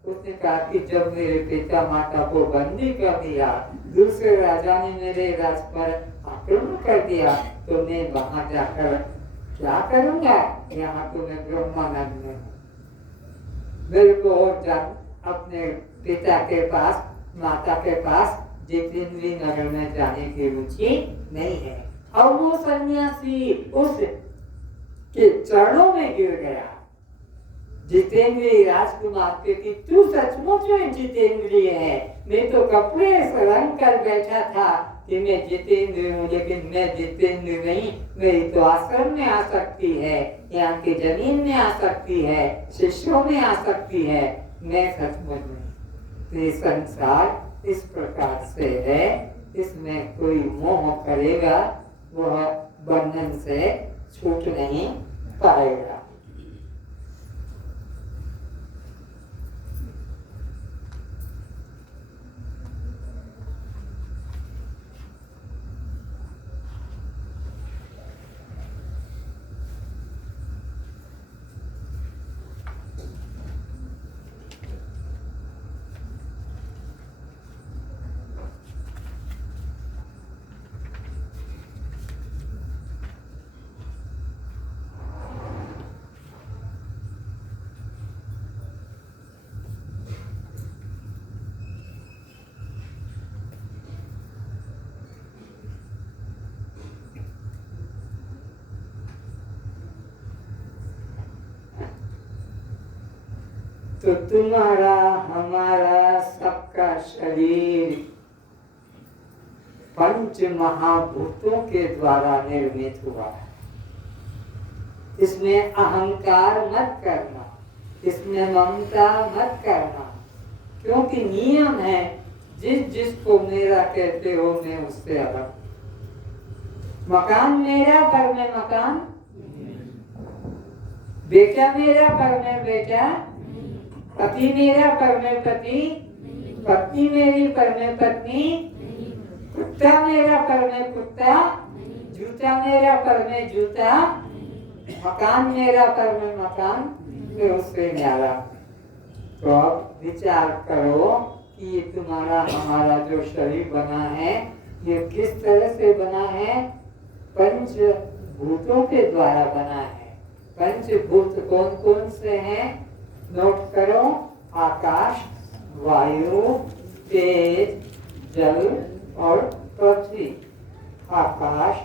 उसने कहा कि जब मेरे पिता माता को बंदी कर दिया, दूसरे राजा ने मेरे राज पर आक्रमण कर दिया, तो मैं वहां जाकर क्या करूंगा? यहाँ तो मैं ब्रह्मानंद में हूँ। मेरे को और अपने पिता के पास माता के पास जितेंद्रिय नगर में जाने की रुचि नहीं है। और वो सन्यासी उस के चरणों में गिर गया। जितेंद्रिय राजकुमार के कि तू सचमुच में जितेंद्रिय है, मैं तो कपड़े रंग कर बैठा था कि मैं जितेंद्रिय हूँ, लेकिन मैं जितेंद्रिय नहीं। मेरी तो आश्रम में आ सकती है, यहाँ की जमीन में आ सकती है, शिष्यों में आ सकती है, मैं सचमुच नहीं। ये संसार इस प्रकार से है, इसमें कोई मोह करेगा वह बंधन से छूट नहीं पाएगा। तो तुम्हारा हमारा सबका शरीर पंच महाभूतों के द्वारा निर्मित हुआ है। इसमें अहंकार मत करना, इसमें ममता मत करना, क्योंकि नियम है जिसको मेरा कहते हो मैं उससे अलग। मकान मेरा पर मैं मकान, बेटा मेरा पर मैं बेटा, पति मेरा पर मैं पति, पत्नी मेरी पर मैं पत्नी, कुत्ता मेरा पर मैं कुत्ता, जूता मेरा पर मैं जूता, मकान मेरा पर मैं मकान, मैं उससे न्यारा। तो अब विचार करो कि ये तुम्हारा हमारा जो शरीर बना है ये किस तरह से बना है? पंच भूतों के द्वारा बना है। पंचभूत कौन कौन से हैं? नोट करो, आकाश, वायु, तेज, जल और पृथ्वी। आकाश,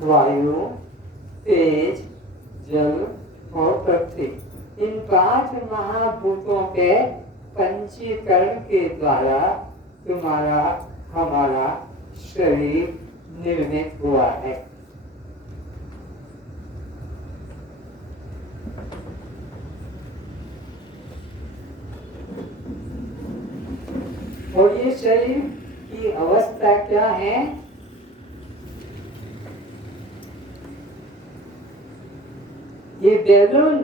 वायु, तेज, जल और पृथ्वी, इन 5 महाभूतों के पंचीकरण के द्वारा तुम्हारा हमारा शरीर निर्मित हुआ है। और ये शरीर की अवस्था क्या है? ये बैलून,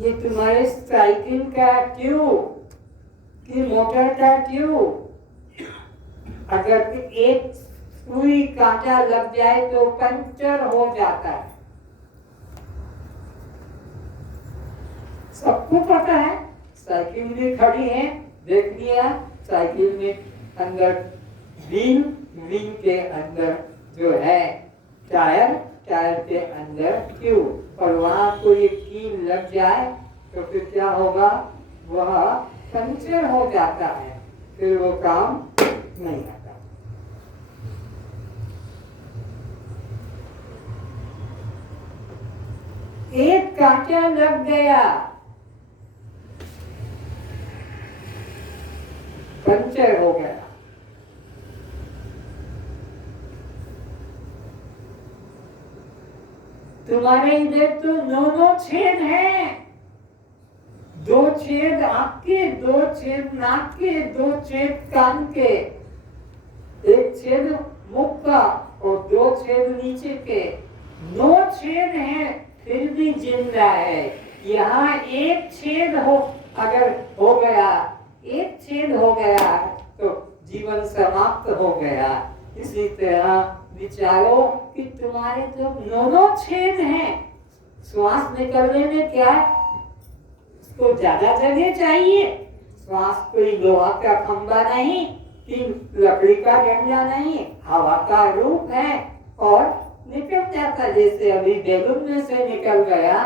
ये तुम्हारे साइकिल का ट्यूब कि मोटर का ट्यूब, अगर एक सुई कांटा लग जाए तो पंचर हो जाता है। सबको पता है। साइकिल भी खड़ी है, देख लिया, साइकिल में अंदर व्हील के अंदर जो है टायर, टायर के अंदर ट्यूब, और वहां कोई कील लग जाए तो फिर क्या होगा? वह पंचर हो जाता है, फिर वो काम नहीं आता। एक कांटा लग गया, पंचर हो गया। तुम्हारे इधर तो 9 छेद हैं। 2 छेद आंख के, 2 छेद नाक के, 2 छेद कान के, 1 छेद मुख का और 2 छेद नीचे के। 9 छेद हैं, फिर भी जिंदा है। यहाँ 1 छेद हो, अगर हो गया, 1 छेद हो गया तो जीवन समाप्त हो गया। इसी तरह विचारो कि तुम्हारे तो 9 छेद हैं। श्वास निकलने में क्या उसको ज्यादा जगह चाहिए? श्वास कोई लोहा का खंभा नहीं कि लकड़ी का डंडा नहीं, हवा का रूप है और निकल जाता, जैसे अभी बैलून में से निकल गया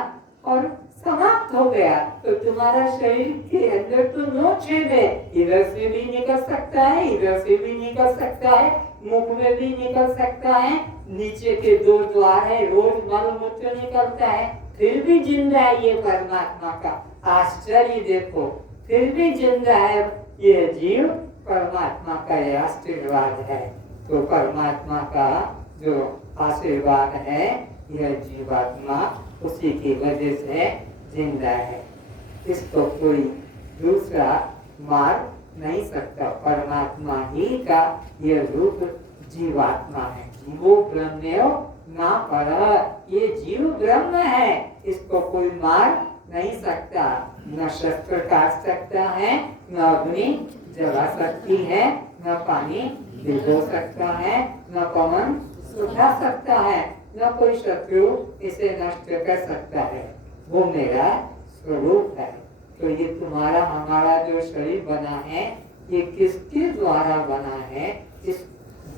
और समाप्त हो गया। तो तुम्हारा शरीर के अंदर तो 9 छेद है, इधर से भी निकल सकता है, इधर से भी निकल सकता है, मुख में भी निकल सकता है, नीचे के 2 द्वार है, रोज मल मूत्र निकलता है, फिर भी जिंदा है। ये परमात्मा का आश्चर्य देखो, फिर भी जिंदा है ये जीव। परमात्मा का ये आशीर्वाद है। तो परमात्मा का जो आशीर्वाद है, यह जीवात्मा उसी की वजह से जिंदा है। इसको कोई दूसरा मार नहीं सकता। परमात्मा ही का यह रूप जीवात्मा है। जीवो ब्रह्मण्यो ना पर, ये जीव ब्रह्म है, इसको कोई मार नहीं सकता। न शस्त्र काट सकता है, न अग्नि जला सकती है, न पानी भिगो सकता है, न पवन सुखा सकता है, न कोई शत्रु इसे नष्ट कर सकता है। वो मेरा स्वरूप है। तो ये तुम्हारा हमारा जो शरीर बना है, ये किसके द्वारा बना है? इस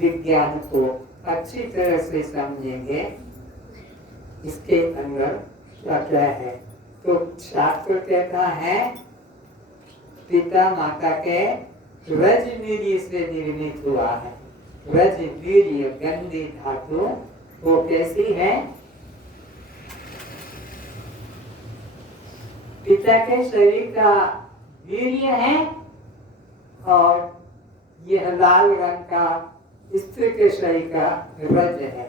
विज्ञान को अच्छी तरह से समझेंगे। इसके अंदर क्या क्या है? तो शास्त्र कहता है पिता माता के रजनीरी से निर्मित हुआ है। रजनीरी गंदी धातु वो कैसी है? पिता के शरीर का वीर्य है और यह लाल रंग का स्त्री के शरीर का रज है।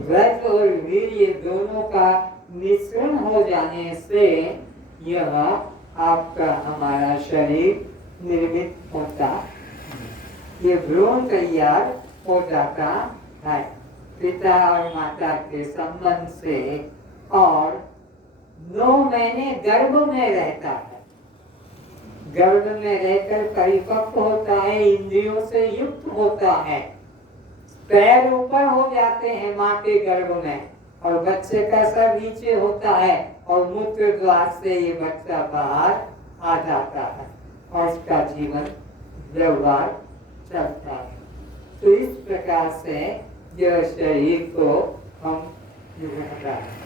रज और वीर्य दोनों का मिश्रण हो जाने से यह आपका हमारा शरीर निर्मित होता, ये भ्रूण तैयार हो जाता है पिता और माता के संबंध से, और 9 महीने गर्भ में रहता है। गर्भ में रहकर परिपक्व होता है, इंद्रियों से युक्त होता है, पैर ऊपर हो जाते हैं माँ के गर्भ में, और बच्चे का सर नीचे होता है, और मूत्र द्वार से ये बच्चा बाहर आ जाता है और उसका जीवन व्यवहार चलता है। तो इस प्रकार से यह शरीर को हम निभाता है।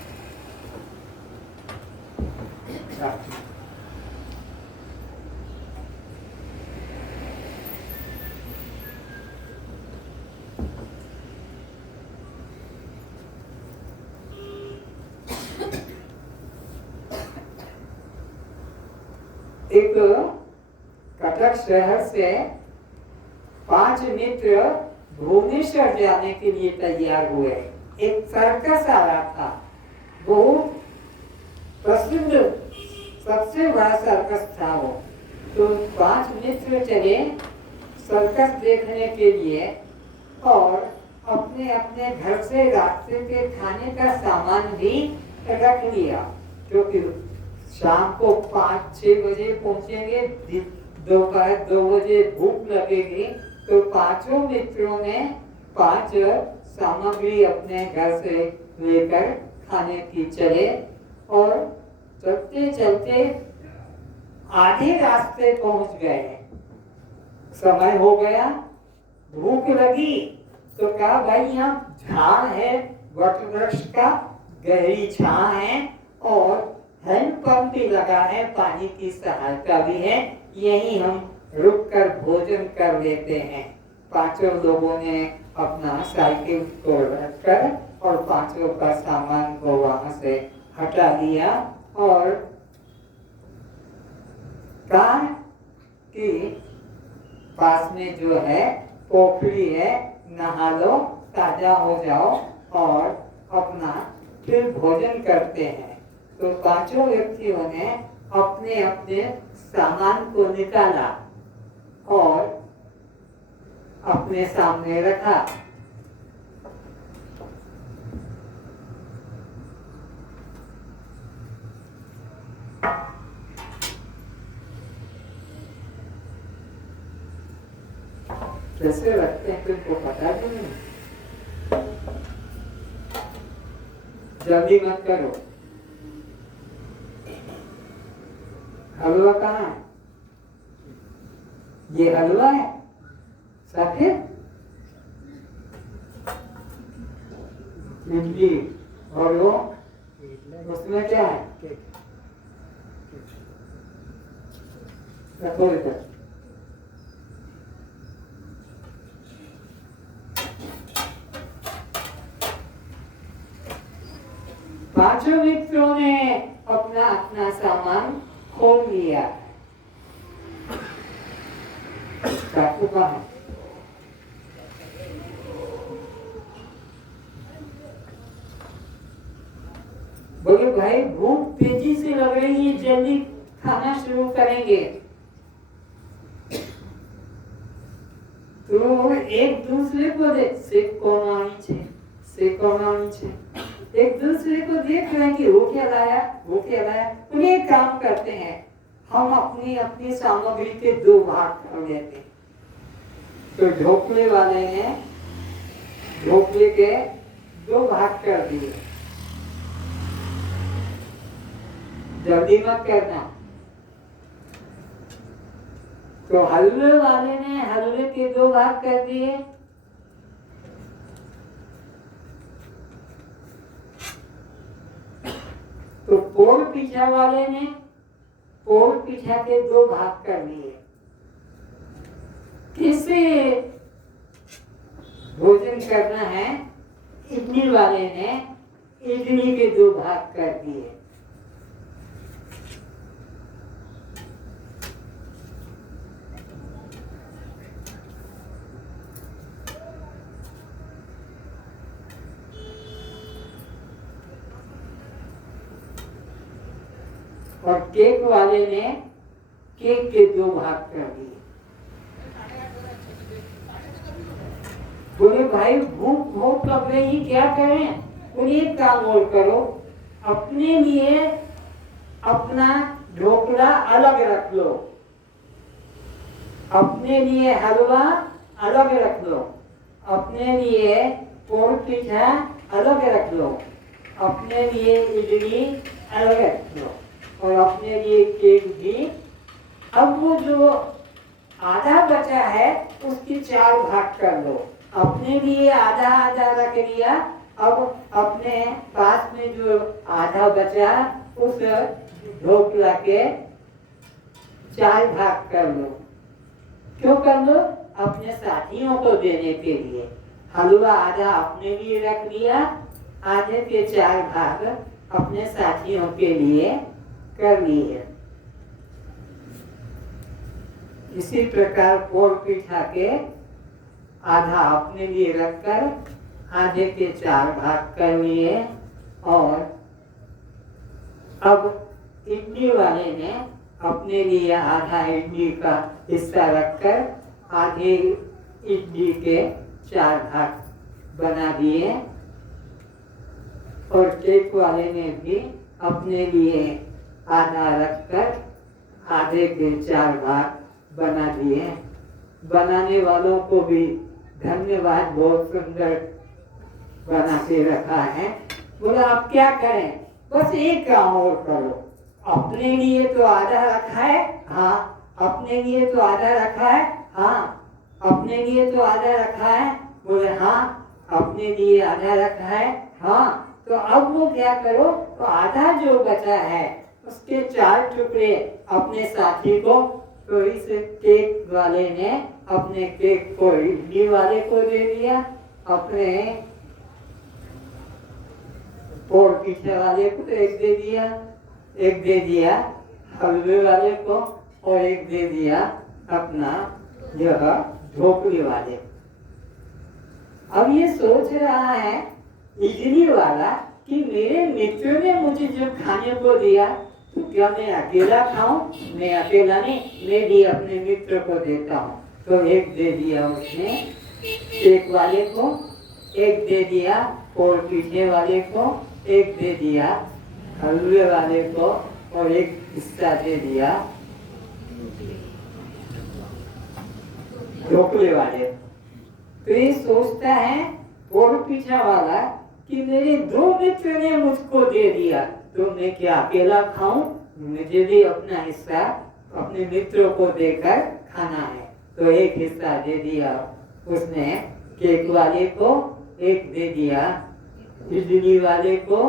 एक कटक शहर से 5 मित्र भुवनेश्वर जाने के लिए तैयार हुए। एक सर्कस आ रहा था, बहुत प्रसिद्ध, सबसे बड़ा सर्कस था वो। तो 5 मित्र चले सर्कस देखने के लिए, और अपने अपने घर से रास्ते के खाने का सामान भी रख लिया, क्योंकि शाम को 5-6 बजे पहुंचेंगे, दोपहर 2 बजे भूख लगेगी। तो 5 मित्रों ने 5 सामग्री अपने घर से लेकर खाने की चले, और चलते चलते आधे रास्ते पहुंच गए। समय हो गया, भूख लगी, तो कहा भाई यहाँ झाड़ है वट वृक्ष का, गहरी छां है और हैंडपंप भी लगा है, पानी की सहायता भी है, यहीं हम रुककर भोजन कर लेते हैं। 5 लोगों ने अपना साइकिल को रखकर और 5 का सामान को वहां से हटा दिया, और कहा कि पास में जो है पोखरी है, नहा लो, ताजा हो जाओ और अपना फिर भोजन करते हैं। तो 5 व्यक्तियों ने अपने अपने सामान को निकाला और अपने सामने रखा। कैसे रखते हैं तुमको पता भी नहीं, जल्दी मत करो। हलवा कहाँ है? ये हलवा है सफेद इडली, और वो उसमें क्या है? रखो इधर। पांचों मित्रों ने अपना अपना सामान खोल लिया। चाकू कहाँ है? बोले भाई भूख तेजी से लग रही है, जल्दी खाना शुरू करेंगे। तो एक दूसरे को देख, से कौन आई छे, से कौन आई छे, एक दूसरे को देख रहे हैं कि वो क्या लाया, वो क्या लाया। तो ये काम करते हैं, हम अपनी अपनी सामग्री के 2 भाग कर लेते हैं। तो ढोकले वाले ने ढोकले के 2 भाग कर दिए। जल्दी मत करना। तो हलवे वाले ने हलवे के 2 भाग कर दिए। तो पोल पीछा वाले ने पोल पीछा के 2 भाग कर दिए। किसे भोजन करना है, इडली वाले ने इडली के 2 भाग कर दिए। और केक वाले ने केक के 2 भाग कर दिए। बोले भाई भूख बहुत लग रही, क्या करें? बोले एक काम और करो, अपने लिए अपना ढोकला अलग रख लो, अपने लिए हलवा अलग रख लो, अपने लिए पोर पिठा अलग रख लो, अपने लिए इडली अलग रख लो और अपने लिए केक भी। अब वो जो आधा बचा है उसकी 4 भाग कर लो। अपने लिए आधा आधा रख लिया, अब अपने पास में जो आधा बचा उस ढोकला के 4 भाग कर लो। क्यों कर लो? अपने साथियों को देने के लिए। हलवा आधा अपने लिए रख लिया, आधे के 4 भाग अपने साथियों के लिए कर लिए। इसी प्रकार पोर पिठा के आधा अपने लिए रखकर आधे के 4 भाग कर लिए। और अब इडली वाले ने अपने लिए आधा इडली का हिस्सा रखकर आधे इडली के 4 भाग बना दिए। और केक वाले ने भी अपने लिए आधा रखकर आधे के 4 भाग बना दिए। बनाने वालों को भी धन्यवाद, बहुत सुंदर बना के रखा है। बोला आप क्या करें? बस एक काम और करो, अपने लिए तो आधा रखा है, हाँ अपने लिए तो आधा रखा है, हाँ अपने लिए तो आधा रखा है। बोले हाँ अपने लिए आधा रखा है, हाँ तो अब वो क्या करो, तो आधा जो बचा है उसके 4 टुकड़े अपने साथी को। तो इस केक वाले ने अपने केक को इडली वाले को दे दिया, अपने पोर पिठा वाले को एक दे दिया, एक दे दिया हलवे वाले को और एक दे दिया अपना यह ढोकले वाले। अब ये सोच रहा है इडली वाला कि मेरे मित्र ने मुझे जो खाने को दिया तो क्या मैं अकेला खाऊं? मैं अकेला नहीं, मैं भी अपने मित्र को देता हूँ। तो एक दे दिया उसने केक वाले को, एक दे दिया पोर पिठे वाले को, एक दे दिया हलवे वाले को और एक हिस्सा दे दिया ढोकले वाले। तो ये सोचता है पोर पिठा वाला कि मेरे 2 मित्र ने मुझको दे दिया तो मैं क्या अकेला खाऊं? मुझे भी अपना हिस्सा अपने मित्रों को देकर खाना है। तो एक हिस्सा दे दिया उसने केक वाले को, एक दे दिया इडली वाले को,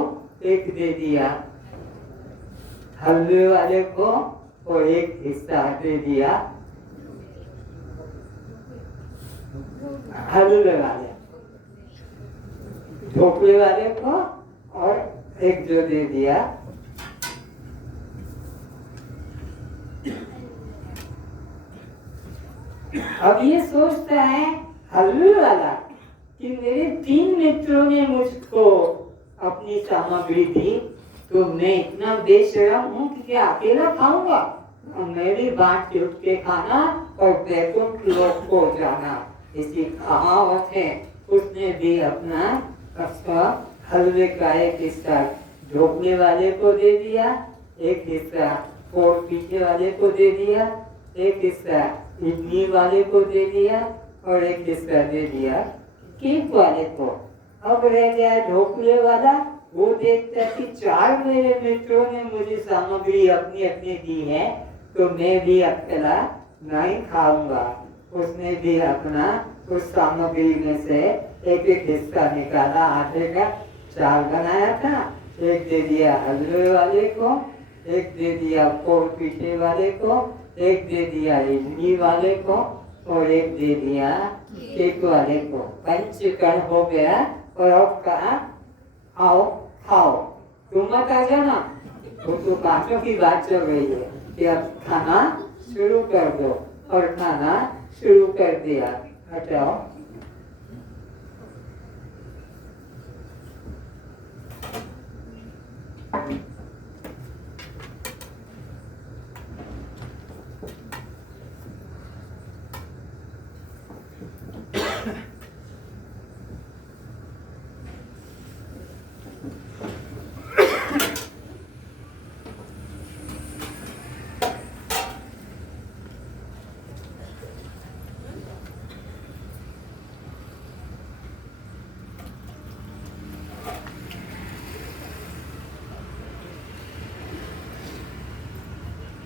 एक दे दिया हलवे वाले को और एक हिस्सा दे दिया हलवे वाले ढोकले वाले को और एक जो दे दिया अब ये सोचता है हलवे वाला कि मेरे 3 मित्रों ने मुझको अपनी सामग्री दी तो मैं इतना बेशरम हूँ कि क्या अकेला खाऊंगा? मैं भी बांट चुट के खाना और बैकुंठ लोक को जाना, इसी कहावत है। उसने भी अपना हलवे का एक हिस्सा ढोकले वाले को दे दिया, एक हिस्सा पोर पिठे वाले को दे दिया, एक हिस्सा इडली वाले को दे दिया और एक हिस्सा दे दिया केक वाले को। अब रह गया ढोकले वाला। वो देखता है कि 4 मेरे मित्रों ने मुझे सामग्री अपनी अपनी दी है तो मैं भी अकेला नहीं खाऊंगा। उसने भी अपना उस सामग्री में से एक एक हिस्सा निकाला, आटे का 4 बनाया था, एक दे दिया हलवे वाले को, एक दे दिया पोर पिठे वाले को, एक दे दिया इडली वाले को और एक दे दिया केक वाले को। पंचकर्ण हो गया और अब कहा आओ खाओ, तुम मत आ जाना। तो पांचों की बात चल रही है कि अब खाना शुरू कर दो और खाना शुरू कर दिया। हटाओ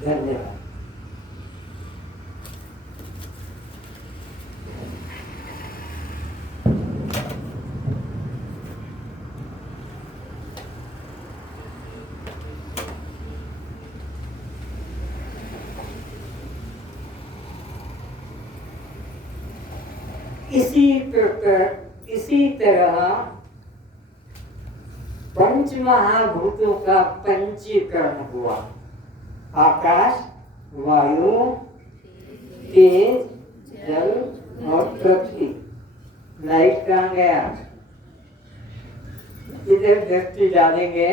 धन्यवाद। इसी तरह पंच महाभूतों का पंचीकरण हुआ। आकाश, वायु, तेज, जल और पृथ्वी। लाइट कहाँ गया? इधर दृष्टि डालेंगे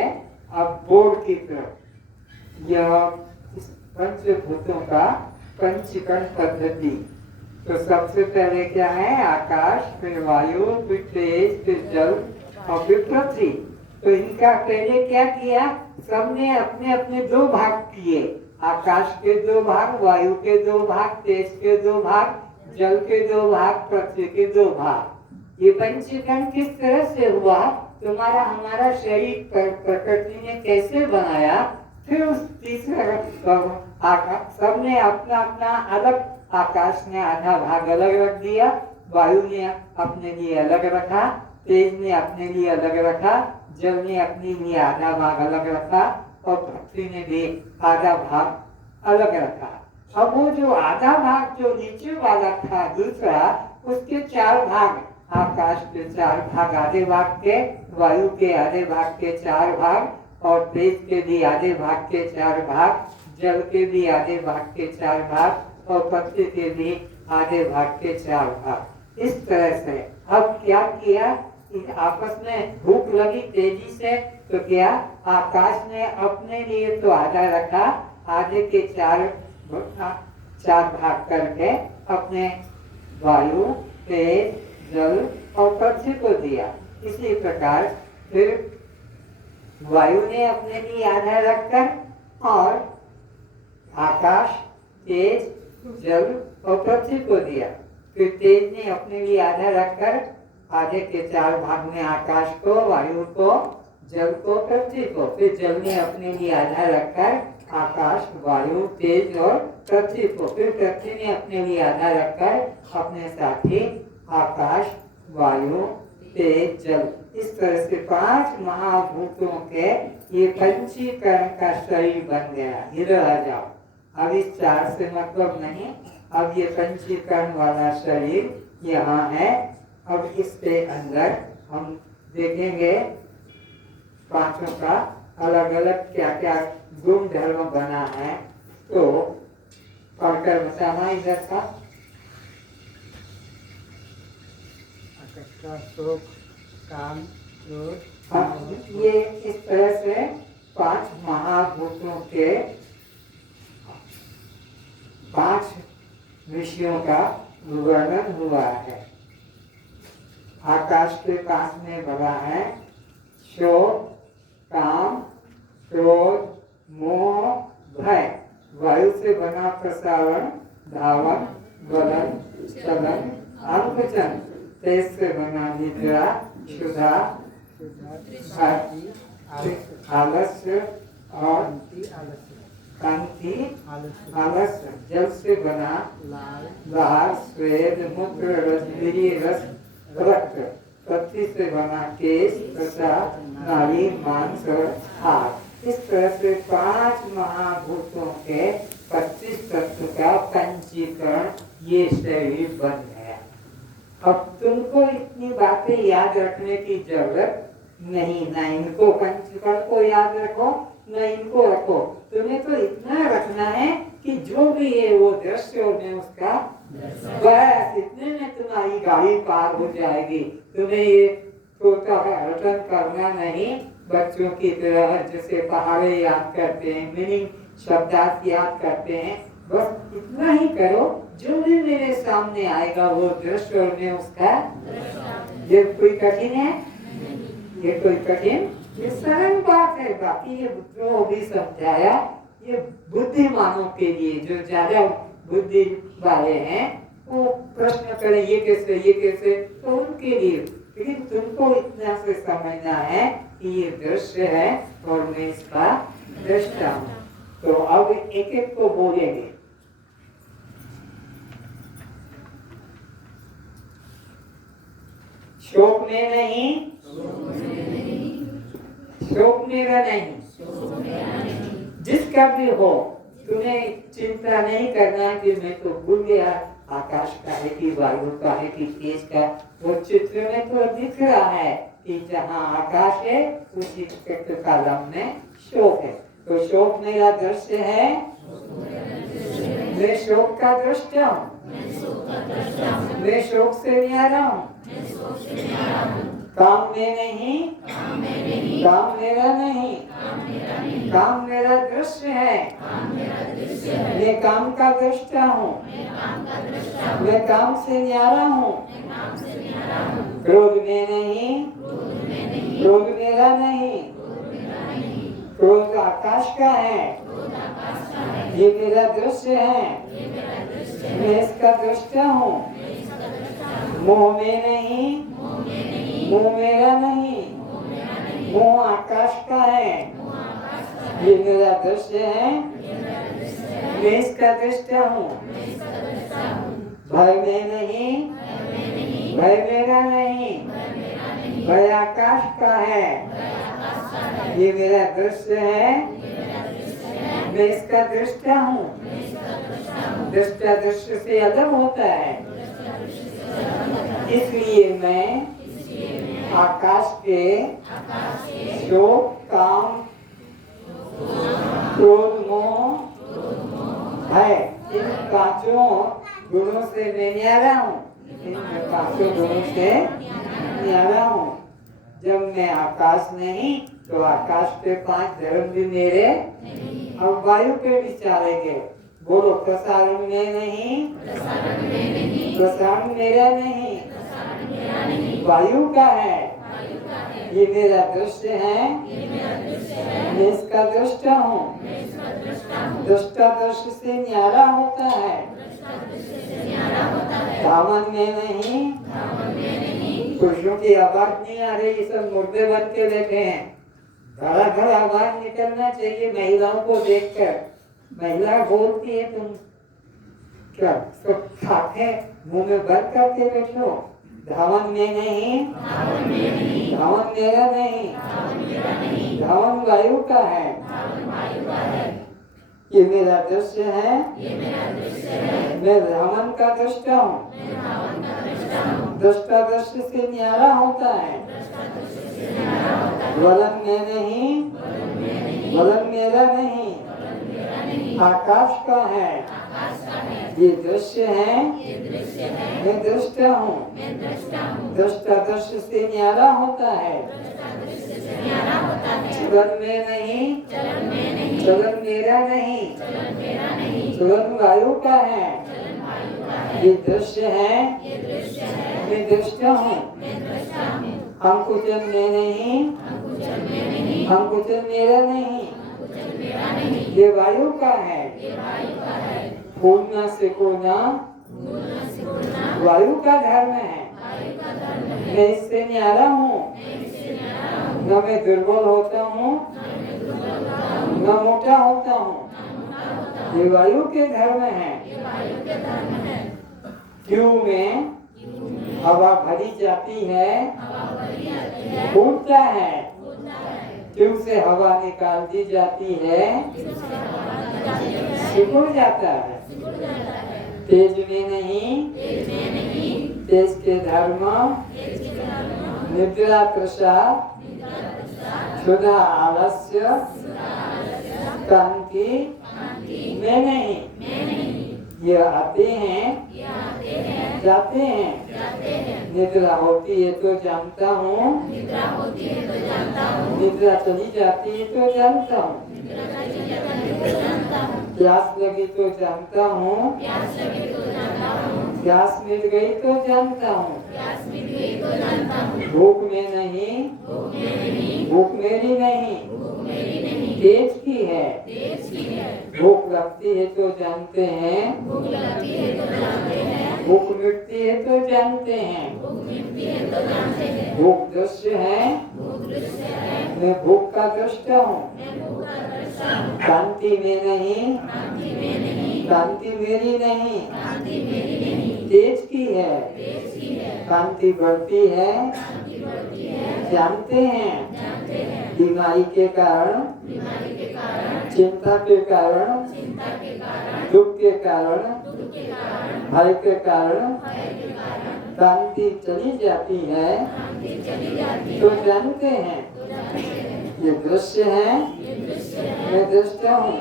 अब बोर्ड की तरफ। यह पंचभूतों का पंचीकरण पद्धति। तो सबसे पहले क्या है? आकाश, फिर वायु, फिर तेज, फिर जल और फिर पृथ्वी। तो इनका पहले क्या किया? सबने अपने अपने दो भाग किए। आकाश के दो भाग, वायु के दो भाग, तेज के दो भाग, जल के दो भाग, पृथ्वी के दो भाग। ये पंचीकरण किस तरह से हुआ? तुम्हारा हमारा शरीर प्रकृति ने कैसे बनाया? फिर उस तीसरा सबने अपना अपना अलग, आकाश ने आधा भाग अलग रख दिया, वायु ने अपने लिए अलग रखा, तेज ने अपने लिए अलग रखा, जल ने अपने लिए आधा भाग अलग रखा और पृथ्वी ने भी आधा भाग अलग रखा। अब वो जो आधा भाग जो नीचे वाला था दूसरा, उसके चार भाग, आकाश के चार भाग आधे भाग के, वायु के आधे भाग के चार भाग और तेज के भी आधे भाग के चार भाग, जल के भी आधे भाग के चार भाग और पृथ्वी के भी आधे भाग के चार भाग। इस तरह से अब क्या किया? आपस में भूख लगी तेजी से, तो क्या? आकाश ने अपने लिए तो आधा रखा, आधे के चार भाग करके अपने वायु, तेज, जल और पृथ्वी को दिया। इसी प्रकार फिर वायु ने अपने लिए आधा रखकर और आकाश, तेज, जल और पृथ्वी को दिया। फिर तेज ने अपने लिए आधा रखकर आधे के चार भाग में आकाश को, वायु को, जल को, पृथ्वी को। फिर जल ने अपने लिए आधा रखकर आकाश, वायु, तेज और पृथ्वी को। फिर पृथ्वी ने अपने लिए आधा रखकर अपने साथी आकाश, वायु, तेज, जल। इस तरह से पांच महाभूतों के ये पंचीकरण का शरीर बन गया। इधर आ जाओ। अब इस चार से मतलब नहीं, अब ये पंचीकरण वाला शरीर यहाँ है। अब इसके अंदर हम देखेंगे पांचों का अलग अलग क्या क्या गुण धर्म बना है। तो पढ़कर बताना इधर का। शोक, काम, क्रोध। ये इस तरह से पांच महाभूतों के पांच विषयों का वर्णन हुआ है। आकाश के पास में बना है शोक, काम, क्रोध, मोह, भय। वायु से बना प्रसारण, धावन, गलन, चलन, अंगचन। तेज से बना निद्रा, क्षुधा, आलस्य और कांति, आलस्य। जल से बना लाल, स्वेद, मूत्र, रस, वीर्य, रस, रक्त। पृथ्वी से बना केश, त्वचा, नाड़ी, मांस और हाथ। इस तरह से पांच महाभूतों के 25 तत्व का पंचीकरण ये शरीर बन गया। अब तुमको इतनी बातें याद रखने की जरूरत नहीं, ना इनको पंचीकरण को याद रखो, न इनको रखो। तुम्हें तो इतना रखना है कि जो भी है वो दृश्य में उसका बस इतने में तुम्हारी गाड़ी पार हो जाएगी। तुम्हें ये छोटा रटन करना नहीं, बच्चों की तरह जैसे पहाड़े याद करते हैं, मीनिंग शब्दार्थ याद करते हैं। बस इतना ही करो, जो भी मेरे सामने आएगा वो दृश्य में उसका। ये कोई कठिन है? ये कोई कठिन? ये सरल बात है। बाकी ये बुद्धों को भी समझाया, ये बुद्धिमानों के लिए, जो ज्यादा बुद्धि वाले हैं वो प्रश्न करें ये कैसे, तो उनके लिए। लेकिन तुमको इतना से समझना है कि ये दृश्य है और मैं इसका दृष्टा हूँ। तो अब एक एक को बोलेंगे। शोक में नहीं, शोक मेरा नहीं। जिसका भी हो, तुम्हें चिंता नहीं करना कि मैं तो भूल गया आकाश का है कि वायु का है कि तेज का। वो चित्र में तो दिख रहा है कि जहाँ आकाश है उसी चित्र कालम में शोक है। तो शोक मेरा दृश्य है, मैं शोक का दृष्टा हूँ, मैं शोक से न्यारा हूँ। काम में नहीं, काम मेरा नहीं, काम मेरा दृश्य है। मैं काम का दृष्टा हूँ, मैं काम से न्यारा हूँ। क्रोध में नहीं, क्रोध मेरा नहीं, क्रोध आकाश का है, ये मेरा दृश्य है, मैं इसका दृष्टा हूँ। मोह में नहीं, मोह मेरा नहीं, मोह आकाश का है, ये मेरा दृश्य है, मैं इसका दृष्टा हूँ। भय में नहीं, भय मेरा नहीं, भय आकाश का है, ये मेरा दृश्य है, मैं इसका दृष्टा हूँ। दृष्टा दृश्य से अलग होता है, इसलिए मैं आकाश के शोक, काम, क्रोध, मोह, भय, इन पांचों गुणों से मैं न्यारा हूँ। इन पांचों गुणों से न्यारा हूँ। जब मैं आकाश नहीं तो आकाश पे पांच धर्म भी मेरे। अब वायु पे विचारेंगे। बोलो, प्रसारण में नहीं, प्रसारण मेरा नहीं, वायु का है, ये मेरा दृश्य है, मैं इसका दृष्टा हूँ। दृष्टा दृश्य से न्यारा होता है। धामन में नहीं, पुरुषों की आवाज नहीं आ रही, सब मुर्दे बन के बैठे हैं। घड़ा घड़ा आवाज निकलना चाहिए महिलाओं को देखकर। महिला बोलती है, तुम क्या सब खाके मुंह में बंद करके बैठो। धावन में नहीं, धावन मेरा नहीं, धावन वायु का है, ये मेरा दृश्य है, मैं धावन का दृष्टा हूँ। दृष्टा दृश्य से न्यारा होता है। वलन में नहीं, वलन मेरा नहीं, आकाश का है, ये दृश्य है, मैं दृष्टा हूँ। दृष्टा दृश्य से न्यारा होता है। चलन में नहीं, चलन मेरा नहीं, चलन वायु का है, ये दृश्य है, मैं दृष्टा हूँ। अंकुचन में नहीं, अंकुचन मेरा नहीं, ये वायु का है। फूलना सिकोना वायु का धर्म है, मैं इससे न्यारा हूँ। न मैं दुर्बल होता हूँ, न मोटा होता हूँ, ये वायु के धर्म है। क्यों में हवा भरी जाती है, फूटता है। क्यों से हवा निकाल दी जाती है, सिकुड़ जाता है। तेज में नहीं, तेज के धर्म निद्रा प्रसाद, क्षुधा आलस्य, कांति में नहीं। ये आते हैं, जाते हैं। निद्रा होती है तो जानता हूँ, निद्रा चली जाती है तो जानता हूँ। प्यास लगी तो जानता हूँ, प्यास मिल गई तो जानता हूँ। भूख में नहीं, भूख मेरी नहीं, तेज की है। भूख लगती है तो जानते हैं, भूख मिटती है तो जानते हैं। भूख दृश्य है, मैं भूख का दृष्टा हूँ। कांति में नहीं, कांति मेरी नहीं, तेज की है, कांति बढ़ती है, जानते हैं बीमारी के कारण, चिंता के कारण, दुख के कारण, भय के कारण कांति चली जाती है, तो जानते हैं ये दृश्य है, मैं दृष्टा हूँ,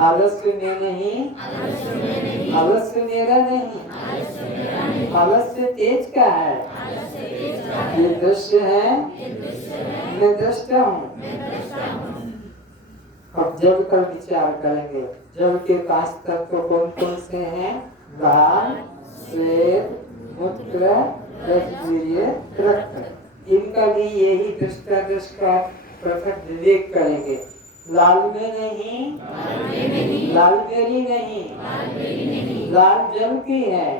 आलस्य में नहीं, आलस्य मेरा नहीं, आलस्य तेज का है, ये दृश्य है, मैं दृष्टा हूँ। अब जल पर विचार करेंगे। जल के 5 तत्व कौन कौन से हैं? गाल, श्वेत, मूत्र, रजवीर्य, रक्त। इनका भी यही दृष्टादृष्ट का पृथक विवेक करेंगे। लाल में नहीं, लाल मेरी नहीं, लाल जल की है,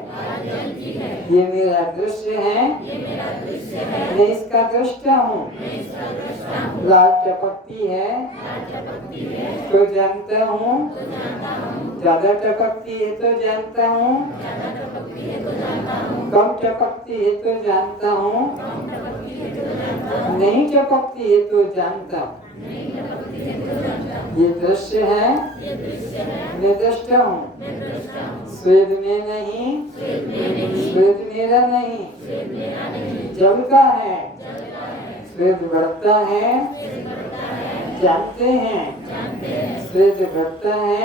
ये मेरा दृश्य है, मैं इसका दृष्टा हूँ। लाल टपकती है तो जानता हूँ, ज्यादा टपकती है तो जानता हूँ, कम टपकती है तो जानता हूँ, नहीं टपकती है तो जानता हूँ। ये दृश्य है, मैं दृष्टा हूँ। स्वेद में नहीं, स्वेद मेरा नहीं, जल का है, स्वेद बढ़ता है, जानते हैं, स्वेद बढ़ता है,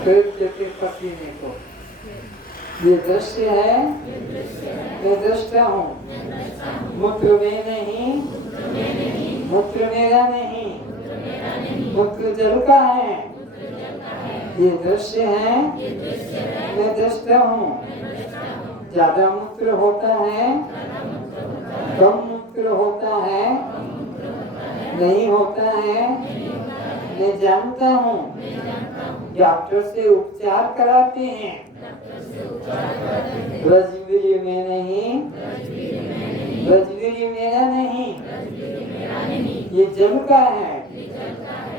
स्वेद के पसीने को। ये दृश्य है, मैं दृष्टा हूँ। मूत्र में नहीं, मूत्र मेरा नहीं, मूत्र जल का है, ये दृश्य है, मैं दृष्टा हूँ। ज्यादा मूत्र होता है, कम मूत्र होता है, नहीं होता है, मैं जानता हूँ। डॉक्टर से उपचार कराते हैं, रजवीर्य में नहीं, रजवीर्य मेरा नहीं, ये जल का है,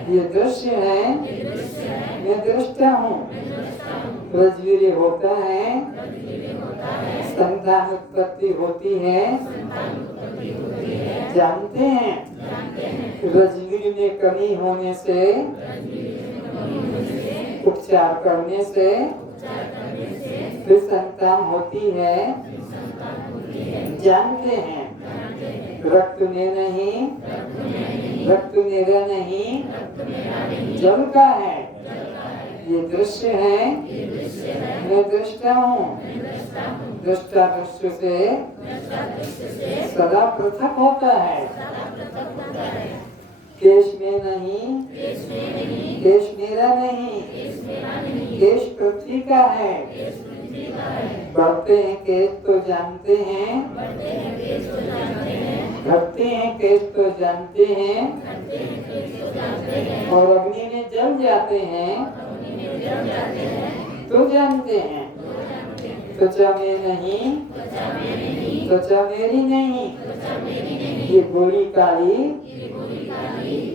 ये दृश्य है, मैं दृष्टा हूँ। रजवीर्य होता है, संतान उत्पत्ति होती है, जानते हैं। रजवीर्य में कमी होने से, उपचार करने से फिर संतान होती है, जानते हैं। रक्त में नहीं, रक्त मेरा नहीं, जल का है, ये दृश्य है, मैं दृष्टा हूँ। दृष्टा दृश्य से सदा पृथक होता है। केश में नहीं, केश मेरा नहीं, केश पृथ्वी का है। बढ़ते हैं केश तो जानते हैं, घटते हैं केश तो जानते हैं, और अग्नि में जल जाते हैं तो जानते हैं। त्वचा में नहीं, त्वचा मेरी नहीं, ये गोरी काली,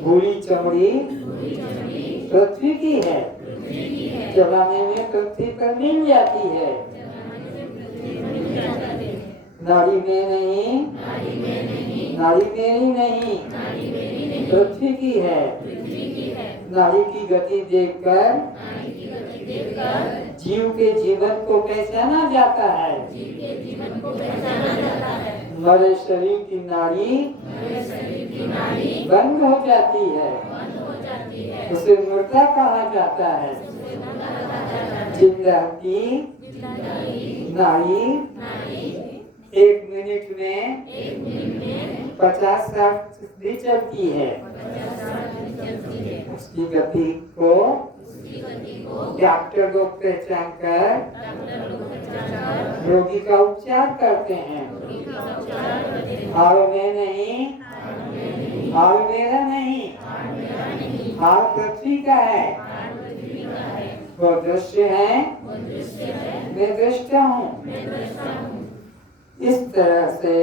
गोरी चमड़ी पृथ्वी की है, चलाने में पृथ्वी पर मिल जाती है। नाड़ी में नहीं, नाड़ी मेरी नहीं, पृथ्वी की है। नाड़ी की गति देखकर जीव के जीवन को पहचाना जाता है। मरे शरीर की नाड़ी बंद हो जाती है, उसे मुर्दा कहा जाता है। जिंदा की नाड़ी 1 मिनट में 50-60 भी चलती है। उसकी गति को डॉक्टर लोग पहचान कर रोगी का उपचार करते हैं। हाड़ में नहीं, हाड़ मेरा नहीं, हाड़ पृथ्वी का है, वो दृश्य है, मैं दृष्टा हूँ। इस तरह से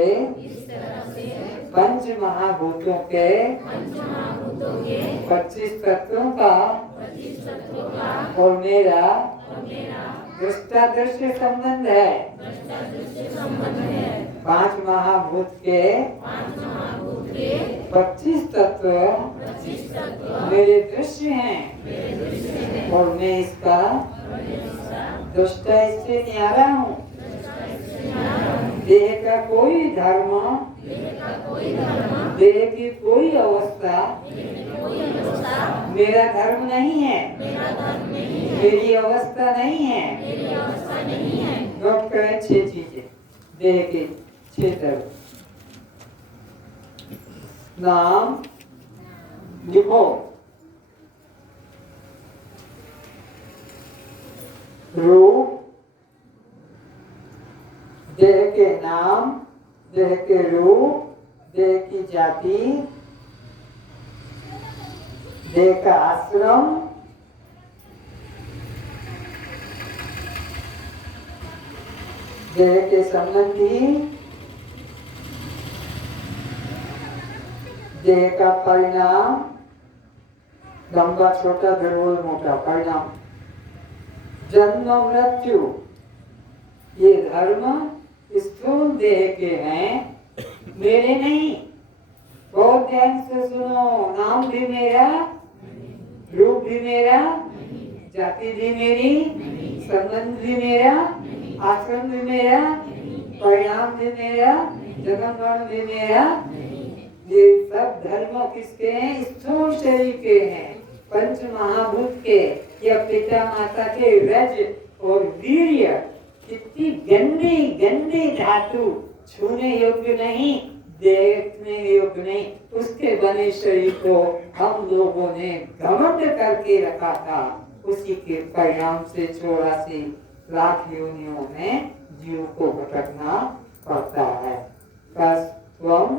पंच महाभूतों के 25 तत्वों का और मेरा दृष्टादृश्य संबंध है। 5 महाभूत के 25 तत्व मेरे दृश्य हैं और मैं इसका दृष्टा इससे न्यारा हूँ। देह का कोई धर्म, देह की कोई अवस्था मेरा धर्म नहीं है, मेरी अवस्था नहीं है। नोट करें 6 चीजें देह के 6 तरह। नाम लिखो, रूप, देह के नाम, देह के रूप, देह की जाति, देह का आश्रम, देह के संबंधी, देह का परिणाम, लंबा छोटा गड़बड़ मोटा परिणाम, जन्म मृत्यु। ये धर्म स्थूल देह के हैं, मेरे नहीं। बहुत ध्यान से सुनो, नाम भी मेरा, रूप भी मेरा, जाति भी मेरी, संबंध भी मेरा, आश्रम भी मेरा, परिणाम भी मेरा, जन्म मरण भी मेरा। ये सब धर्म किसके हैं? स्थूल शरीर के हैं, पंच महाभूत के या पिता माता के रज और वीर्य। कितनी गंदी गंदी धातु, छूने योग्य नहीं, देखने योग्य नहीं, उसके बने शरीर को हम लोगों ने घमंड करके रखा था। उसी के परिणाम से 84 लाख योनियों में जीव को भटकना पड़ता है। कस्त्वम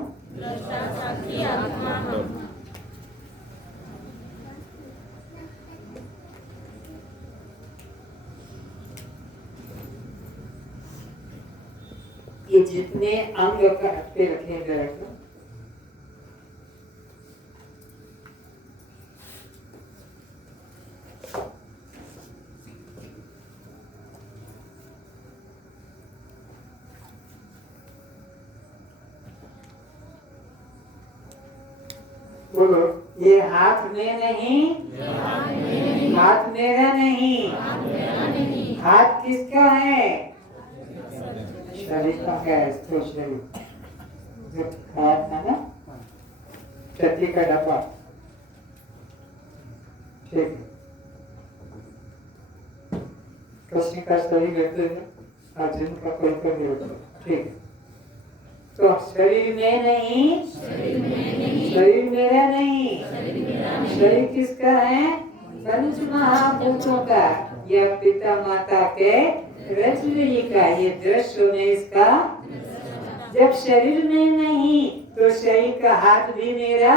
ये जितने अंग पे रखे गए बोलो, ये हाथ में नहीं, हाथ मेरा नहीं, हाथ किसका है? शरीर का है, स्थूल शरीर जो खाया था ना, चटनी का डब्बा, ठीक है। कृष्ण का शरीर लेते हैं, अर्जुन का कोई नहीं होता, ठीक है। तो शरीर में नहीं, शरीर मेरा नहीं, शरीर किसका है? पंच महाभूतों का या पिता माता के रजनी का। ये दृश्य में इसका जब शरीर में नहीं तो शरीर का हाथ भी मेरा,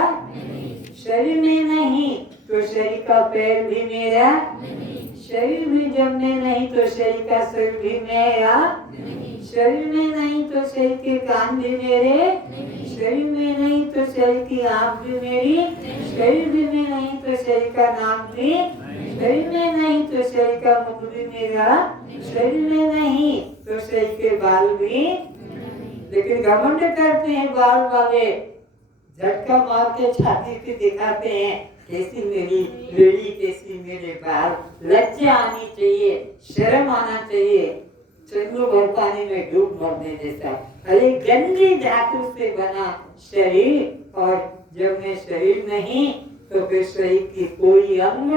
शरीर में नहीं तो शरीर का पैर भी मेरा, शरीर में जब में नहीं तो शरीर का सिर भी मेरा, शरीर में नहीं तो शरीर के कान भी मेरे, शरीर में नहीं तो शरीर की आँख भी मेरी, शरीर में नहीं तो शरीर का नाम भी, शरीर में नहीं तो शरीर का मुख भी मेरा, शरीर में नहीं तो शरीर के बाल भी। लेकिन घमंड करते हैं बाल वाले, झटका मार के छाती पे दिखाते हैं, कैसी मेरी रेडी, कैसी मेरे बाल। लज्जा आनी चाहिए, शर्म आना चाहिए, चंद्र भर पानी में डूब मरने जैसा। अरे गंदी धातु से बना शरीर, और जब मैं शरीर नहीं तो फिर शरीर की कोई अंग,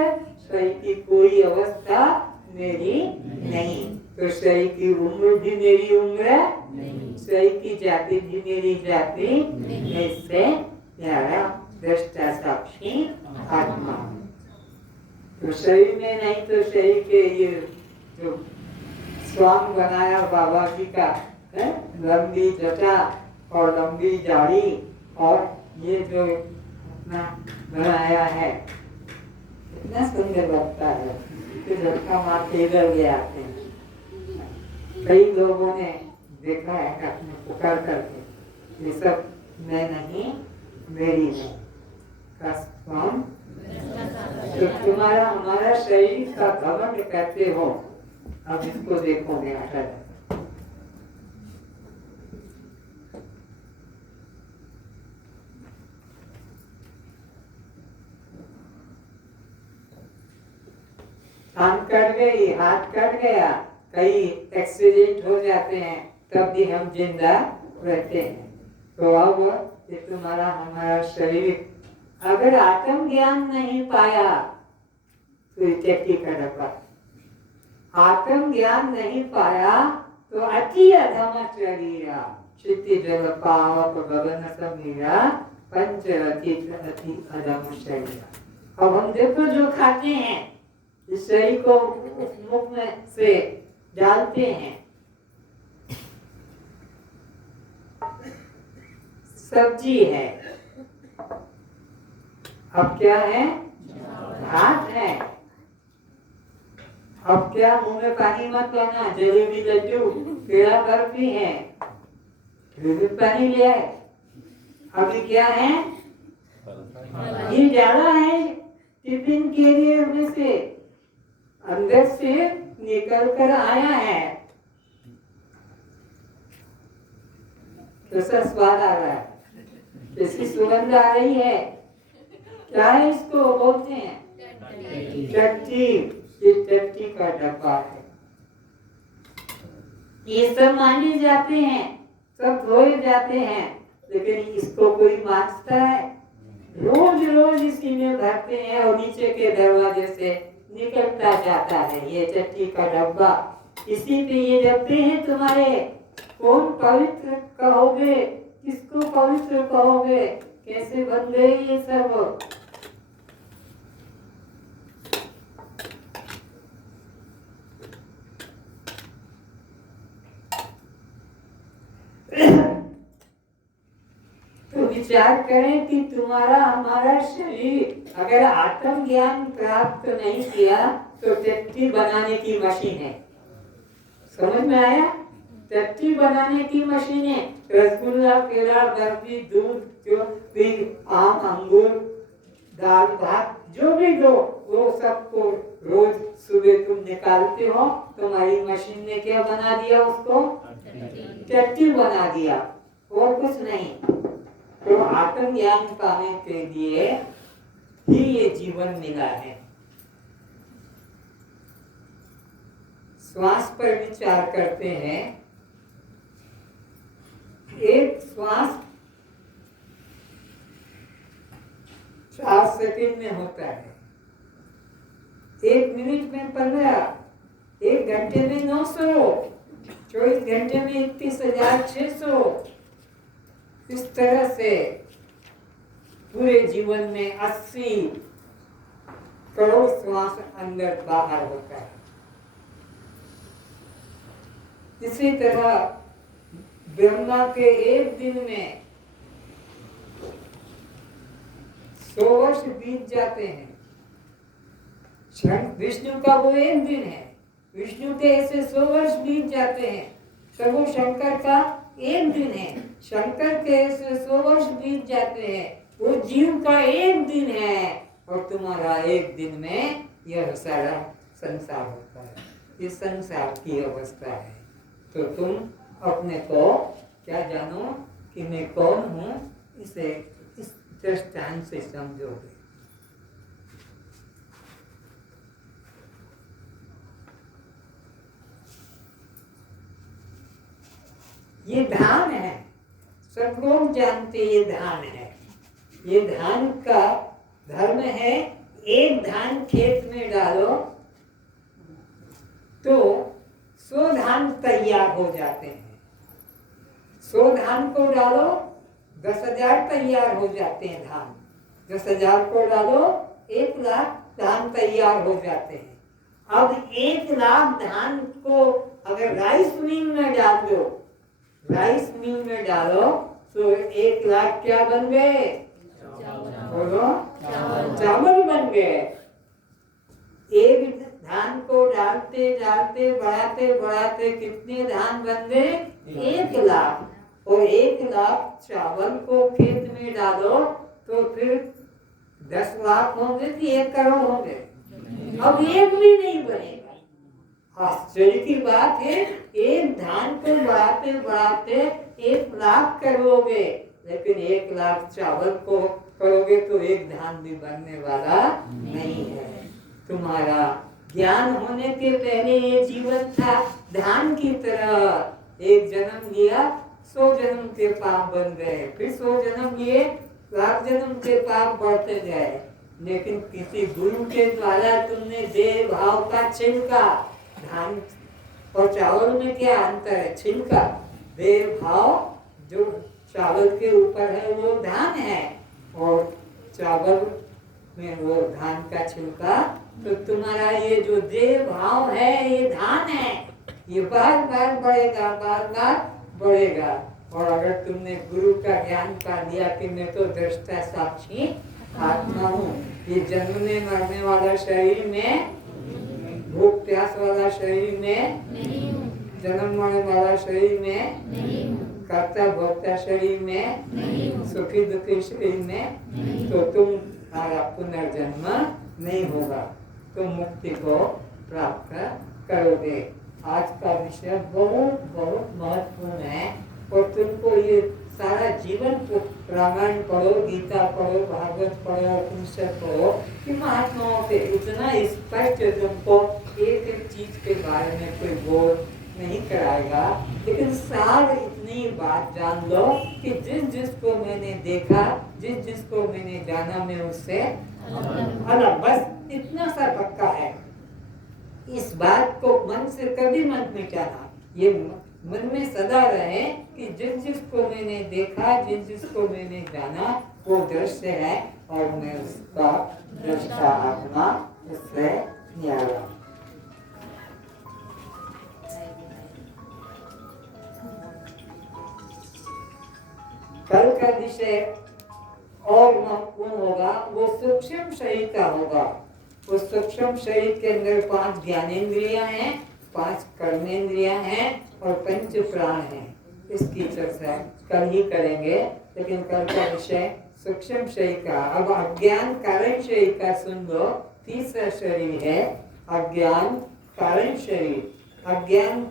शरीर की कोई अवस्था मेरी नहीं। तो शरीर की उम्र भी मेरी उम्र, शरीर की जाति भी मेरी जाति। इससे प्यारा दृष्टा साक्षी आत्मा। तो शरीर में नहीं तो शरीर के ये जो स्वांग बनाया बाबा जी का, लंबी जटा और लंबी दाढ़ी, और ये जो अपना बनाया है इतना सुंदर लगता है कि झटका मार के इधर ले आते हैं। कई लोगों ने देखा है अपने पुकार करके, ये सब मैं नहीं, मेरी है। कौन? तो तुम्हारा हमारा शरीर का घमंड करते हो। अब इसको देखोगे अटल। हम कट गई, हाथ कट गया, कई एक्सीडेंट हो जाते हैं, तब भी हम जिंदा रहते हैं। तो अब ये तुम्हारा हमारा शरीर अगर आत्म ज्ञान नहीं पाया तो चट्टी का डब्बा। आत्म ज्ञान नहीं पाया तो अति अधम शरीरा क्षिति जल पावक गगन समीरा पंच अति अधम शरीरा। अब हम देखो जो खाते हैं इस शरीर को मुख में से डालते हैं, सब्जी है। अब क्या है? भात है। अब क्या मुंह में पानी मत लेना, जलेबी लड्डू पेड़ा बर्फी है, फिर पानी ले आए। अभी क्या है? ये डाला है टिफिन कैरियर में से, अंदर से निकल कर आया है। कैसा स्वाद आ रहा है, कैसी सुगंध आ रही है। क्या है इसको बोलते हैं? चट्टी। ये चट्टी का डब्बा है। ये सब माने जाते हैं, सब धोए जाते हैं, लेकिन इसको कोई मांजता है? रोज रोज इसी में भरते हैं और नीचे के दरवाजे से निकलता जाता है ये चट्टी का डब्बा। इसी पे ये रखते हैं तुम्हारे। कौन पवित्र कहोगे, किसको पवित्र कहोगे? कैसे बन गए ये सब? तो विचार करें कि तुम्हारा हमारा शरीर अगर आत्म ज्ञान प्राप्त नहीं किया तो टट्टी बनाने की मशीन है। समझ में आया? टट्टी बनाने की मशीन है। रसगुल्ला, पेड़ा, बर्फी, दूध, जो भी आम, अंगूर, दाल भात जो भी दो, वो सबको रोज सुबह तुम निकालते हो। तुम्हारी मशीन ने क्या बना दिया? उसको टट्टी बना दिया, और कुछ नहीं। तो आत्म ज्ञान पाने के लिए ही ये जीवन मिला है। श्वास पर विचार करते हैं। एक श्वास 4 सेकंड में होता है, 1 मिनट में 15, 1 घंटे में 900, 24 घंटे में 31,600। इस तरह से पूरे जीवन में 80 करोड़ श्वास अंदर बाहर होता है। इसी तरह ब्रह्मा के एक दिन में 100 वर्ष बीत जाते हैं। विष्णु का वो एक दिन है, विष्णु के ऐसे 100 वर्ष बीत जाते हैं। तब वो शंकर का एक दिन है, शंकर के ऐसे 100 वर्ष बीत जाते हैं। वो जीव का एक दिन है, और तुम्हारा एक दिन में यह सारा संसार होता है। ये संसार की अवस्था है। तो तुम अपने को क्या जानो कि मैं कौन हूँ, इसे इस दृष्टांत से समझोगे। ये धान है, सब लोग जानते ये धान है। ये धान का धर्म है, एक धान खेत में डालो तो 100 धान तैयार हो जाते हैं। 100 धान को डालो 10,000 तैयार हो जाते हैं धान। 10,000 को डालो 1 लाख धान तैयार हो जाते हैं। अब 1 लाख धान को अगर राइस मिल में डाल दो, राइस मिल में डालो तो 1 लाख क्या बन गए? बोलो, चावल बन गए। एक धान को डालते डालते बढ़ाते बढ़ाते कितने धान बन गए? 1 लाख। और 1 लाख चावल को खेत में डालो तो फिर 10 लाख होंगे कि 1 करोड़ होंगे? अब एक भी नहीं बनेगा। आश्चर्य की बात है, एक धान को बढ़ाते बढ़ाते 1 लाख करोगे, लेकिन 1 लाख चावल को करोगे तो एक धान भी बनने वाला नहीं है। तुम्हारा ज्ञान होने के पहले ये जीवन था धान की तरह, एक जन्म लिया 100 जन्म के पाप बन गए, फिर 100 जन्म लिए, 1,00,000 जन्म के पाप बढ़ते गए। लेकिन किसी गुरु के द्वारा तुमने देह भाव का छिलका, धान और चावल में क्या अंतर है? छिलका, देह भाव जो चावल के ऊपर है वो धान है, और चावल में वो धान का छिलका। तो तुम्हारा ये जो देह भाव है ये धान है, ये बार बार बढ़ेगा, बार बार बढ़ेगा। और अगर तुमने गुरु का ज्ञान पा लिया कि मैं तो दृष्टा साक्षी आत्मा हूँ, ये जन्मने मरने वाला शरीर में, भूख प्यास वाला शरीर में, जन्म मरने वाला शरीर में, कर्ता भोक्ता शरीर में, सुखी दुखी शरीर में, तो तुम्हारा पुनर्जन्म नहीं होगा, तुम मुक्ति को प्राप्त करोगे। आज का विषय बहुत बहुत महत्वपूर्ण है, और तुमको ये सारा जीवन रामायण पढ़ो, गीता पढ़ो, भागवत पढ़ो, उपनिषद पढ़ो, कि महात्माओं से इतना स्पष्ट तुमको एक एक चीज के बारे में कोई बोल नहीं कराएगा, लेकिन सार इतनी बात जान लो कि जिस जिसको मैंने देखा, जिस जिसको मैंने जाना, मैं उससे अलग, बस इतना सा पक्का है। इस बात को मन से कभी मत मिटाना, ये मन में सदा रहे कि जिस जिसको मैंने देखा, जिस जिसको मैंने जाना, वो दृश्य है और मैं उसका दृष्टा आत्मा, उससे न्यारा। कल का विषय और महत्वपूर्ण होगा, वो सूक्ष्म शरीर का होगा। उस सूक्ष्म शरीर के अंदर 5 ज्ञानेंद्रियां हैं, 5 कर्मेंद्रियां हैं और 5 प्राण हैं। इसकी चर्चा कल ही करेंगे, लेकिन कल का विषय सूक्ष्म शरीर का। अब अज्ञान कारण शरीर का सुन लो, तीसरा शरीर है अज्ञान कारण शरीर। अज्ञान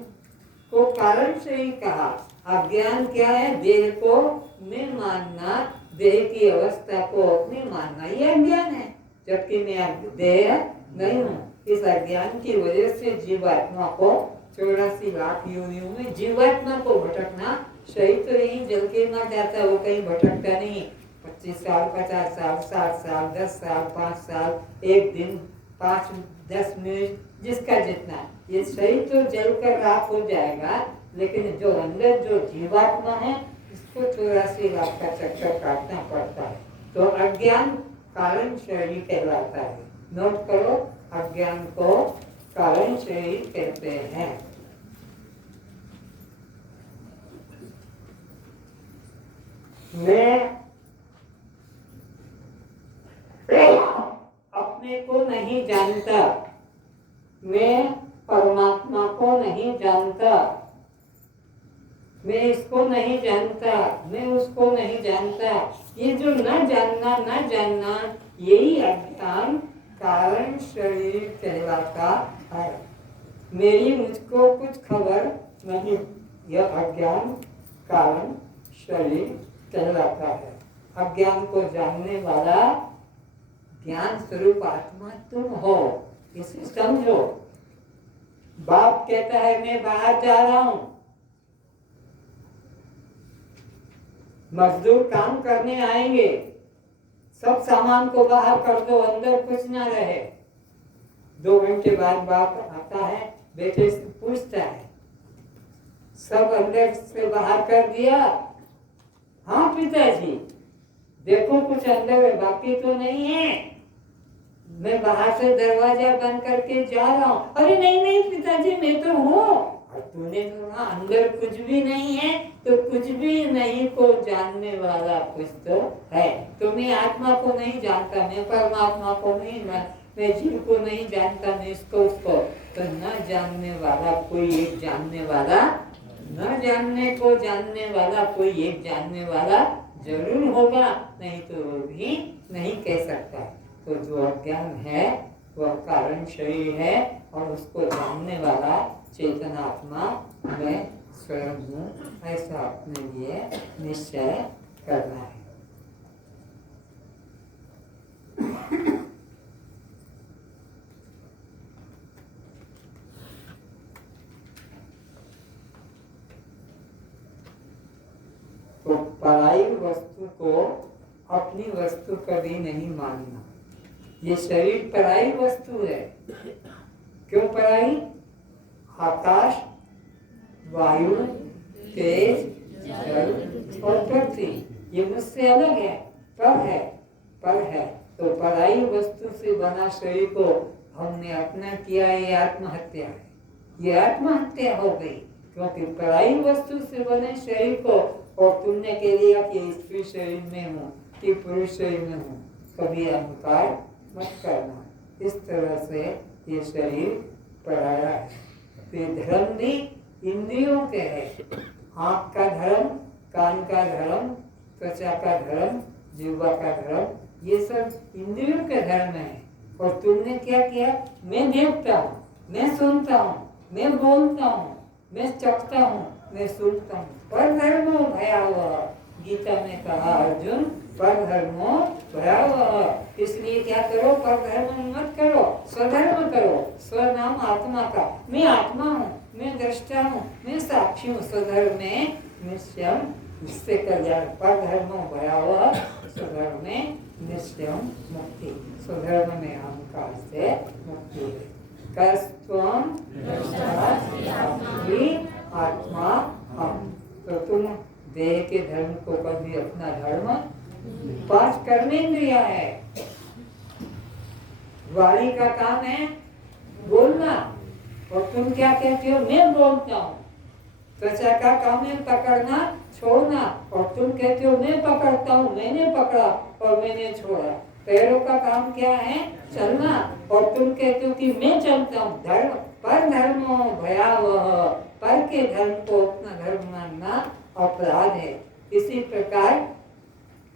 को कारण शरीर कहा। अज्ञान क्या है? देह को मैं मानना, देह की अवस्था को अपने मानना, ये अज्ञान है, जबकि मैं देह नहीं हूँ। इस अज्ञान की वजह से जीवात्मा को 84 लाख योनियों में जीवात्मा को भटकना, शरीर तो यही जल के मर जाता, वो कहीं भटकता नहीं। 25 साल, 50 साल, 60 साल, 10 साल, 5 साल, एक दिन, 5-10 मिनट, जिसका जितना, ये शरीर तो जल कर राख हो जाएगा, लेकिन जो अंदर जो जीवात्मा है इसको 84 लाख का चक्कर काटना पड़ता है। तो अज्ञान कारण शरीर कहलाता है। नोट करो, अज्ञान को कारण शरीर कहते हैं। मैं अपने को नहीं जानता, मैं परमात्मा को नहीं जानता, मैं इसको नहीं जानता, मैं उसको नहीं जानता। ये जो न जानना, यही अज्ञान कारण शरीर कहलाता है। मेरी मुझको कुछ खबर नहीं, यह अज्ञान कारण शरीर कहलाता है। अज्ञान को जानने वाला ज्ञान स्वरूप आत्मा तुम हो, इसे समझो। बाप कहता है मैं बाहर जा रहा हूं, मजदूर काम करने आएंगे, सब सामान को बाहर कर दो, अंदर कुछ ना रहे। 2 घंटे बाद बाप आता है, बेटे से पूछता है सब अंदर से बाहर कर दिया? हाँ पिताजी, देखो कुछ अंदर है, बाकी तो नहीं है, मैं बाहर से दरवाजा बंद करके जा रहा हूँ। अरे नहीं पिताजी, मैं तो हूँ। तूने तो कहा अंदर कुछ भी नहीं है, तो कुछ भी नहीं को जानने वाला कुछ तो है। तो मैं आत्मा को नहीं जानता, मैं परमात्मा को नहीं, मैं जीव को नहीं जानता, मैं इसको उसको, तो न जानने वाला कोई एक जानने वाला, न जानने को जानने वाला कोई एक जानने वाला जरूर होगा, नहीं तो वो भी नहीं कह सकता। तो जो अज्ञान है वह कारण शरीर है और उसको जानने वाला चेतनात्मा मैं स्वयं हूँ, ऐसा अपने लिए निश्चय करना है। तो पराई वस्तु को अपनी वस्तु कभी नहीं मानना। ये शरीर पराई वस्तु है। क्यों पराई? आकाश, वायु, तेज, जल और पृथ्वी ये मुझसे अलग है, पर है। तो पराई वस्तु से बना शरीर को हमने अपना किया, ये आत्महत्या है। ये आत्महत्या हो गई, क्योंकि पराई वस्तु से बने शरीर को और तुमने कह दिया कि स्त्री शरीर में हूँ कि पुरुष शरीर में हूँ। कभी अहंकार मत करना। इस तरह से ये शरीर पराया है। तो धर्म भी इंद्रियों के है। आँख का धर्म, कान का धर्म, त्वचा का धर्म, जिह्वा का धर्म, ये सब इंद्रियों के धर्म है। और तुमने क्या किया? मैं देखता हूँ, मैं सुनता हूँ, मैं बोलता हूँ, मैं चखता हूँ, मैं सुनता हूँ। पर धर्मो भयावह, गीता में कहा अर्जुन, पर धर्मो भयावह। इसलिए क्या करो? पर धर्म मत करो, स्वधर्म करो। स्वनाम आत्मा का, मैं आत्मा हूँ, मैं दृष्टा हूँ, मैं साक्षी हूँ। स्वधर्म में निश्चयम, इससे कल्याण। पर धर्मो भयावह, स्वधर्म में निश्चयम मुक्ति। स्वधर्म में अहंकार से मुक्ति है। कस्त्वम आत्मा हम। तो तुम देह के धर्म को कभी अपना धर्म, 5 कर्मेंद्रिय है। वाणी का काम है बोलना, और तुम क्या कहते हो? मैं बोलता हूँ। त्वचा का काम है पकड़ना, छोड़ना, और तुम कहते हो मैं पकड़ता हूँ, मैंने पकड़ा और मैंने छोड़ा। पैरों का काम क्या है? चलना, और तुम कहते हो कि मैं चलता हूँ। धर्म पर धर्मो भयावह, पर के धर्म को अपना धर्म मानना अपराध है। इसी प्रकार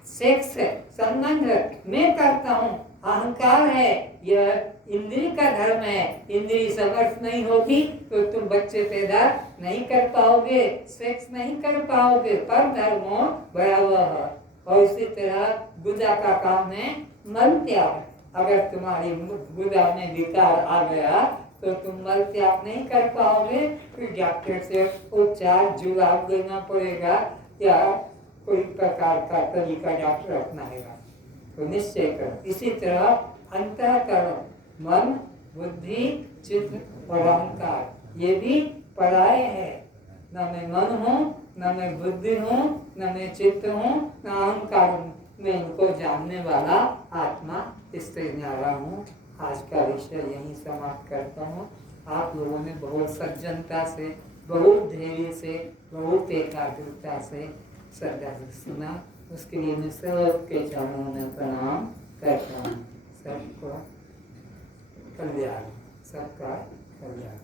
सेक्स है, संबंध मैं करता हूँ, अहंकार है, यह इंद्रिय का धर्म है। इंद्रिय समर्थ नहीं होगी तो तुम बच्चे पैदा नहीं कर पाओगे, सेक्स नहीं कर पाओगे। पर धर्मो भयावह। और इसी तरह गुदा का काम है मल त्याग। अगर तुम्हारी गुदा में विकार आ गया तो तुम मल त्याग नहीं कर पाओगे, फिर डॉक्टर से उपचार जुलाब देना पड़ेगा या कोई प्रकार का तरीका डॉक्टर अपनाएगा। तो निश्चय करो। इसी तरह अंतःकरण, मन, बुद्धि, चित्त और अहंकार, ये भी पराये है। न मैं मन हूँ, न मैं बुद्धि हूँ, न मैं चित्त हूँ, न अहंकार हूँ। मैं इनको जानने वाला आत्मा, इससे न्यारा हूँ। आज का विषय यहीं समाप्त करता हूँ। आप लोगों ने बहुत सज्जनता से, बहुत धैर्य से, बहुत एकाग्रता से श्रद्धा से सुना, उसके लिए मैं सबके चरणों में प्रणाम करता हूँ। सबको कल्याण, सबका कल्याण।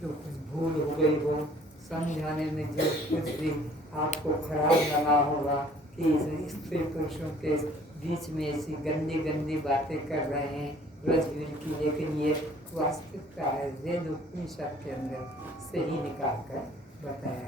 जो कुछ भूल हो गई हो, समझाने में जो कुछ भी आपको खराब लगा होगा कि स्त्री पुरुषों के बीच में ऐसी गंदी गंदी बातें कर रहे हैं ब्रजवीर की, लेकिन ये वास्तविकता है। वेद उपनिषद के अंदर से ही निकाल कर बताया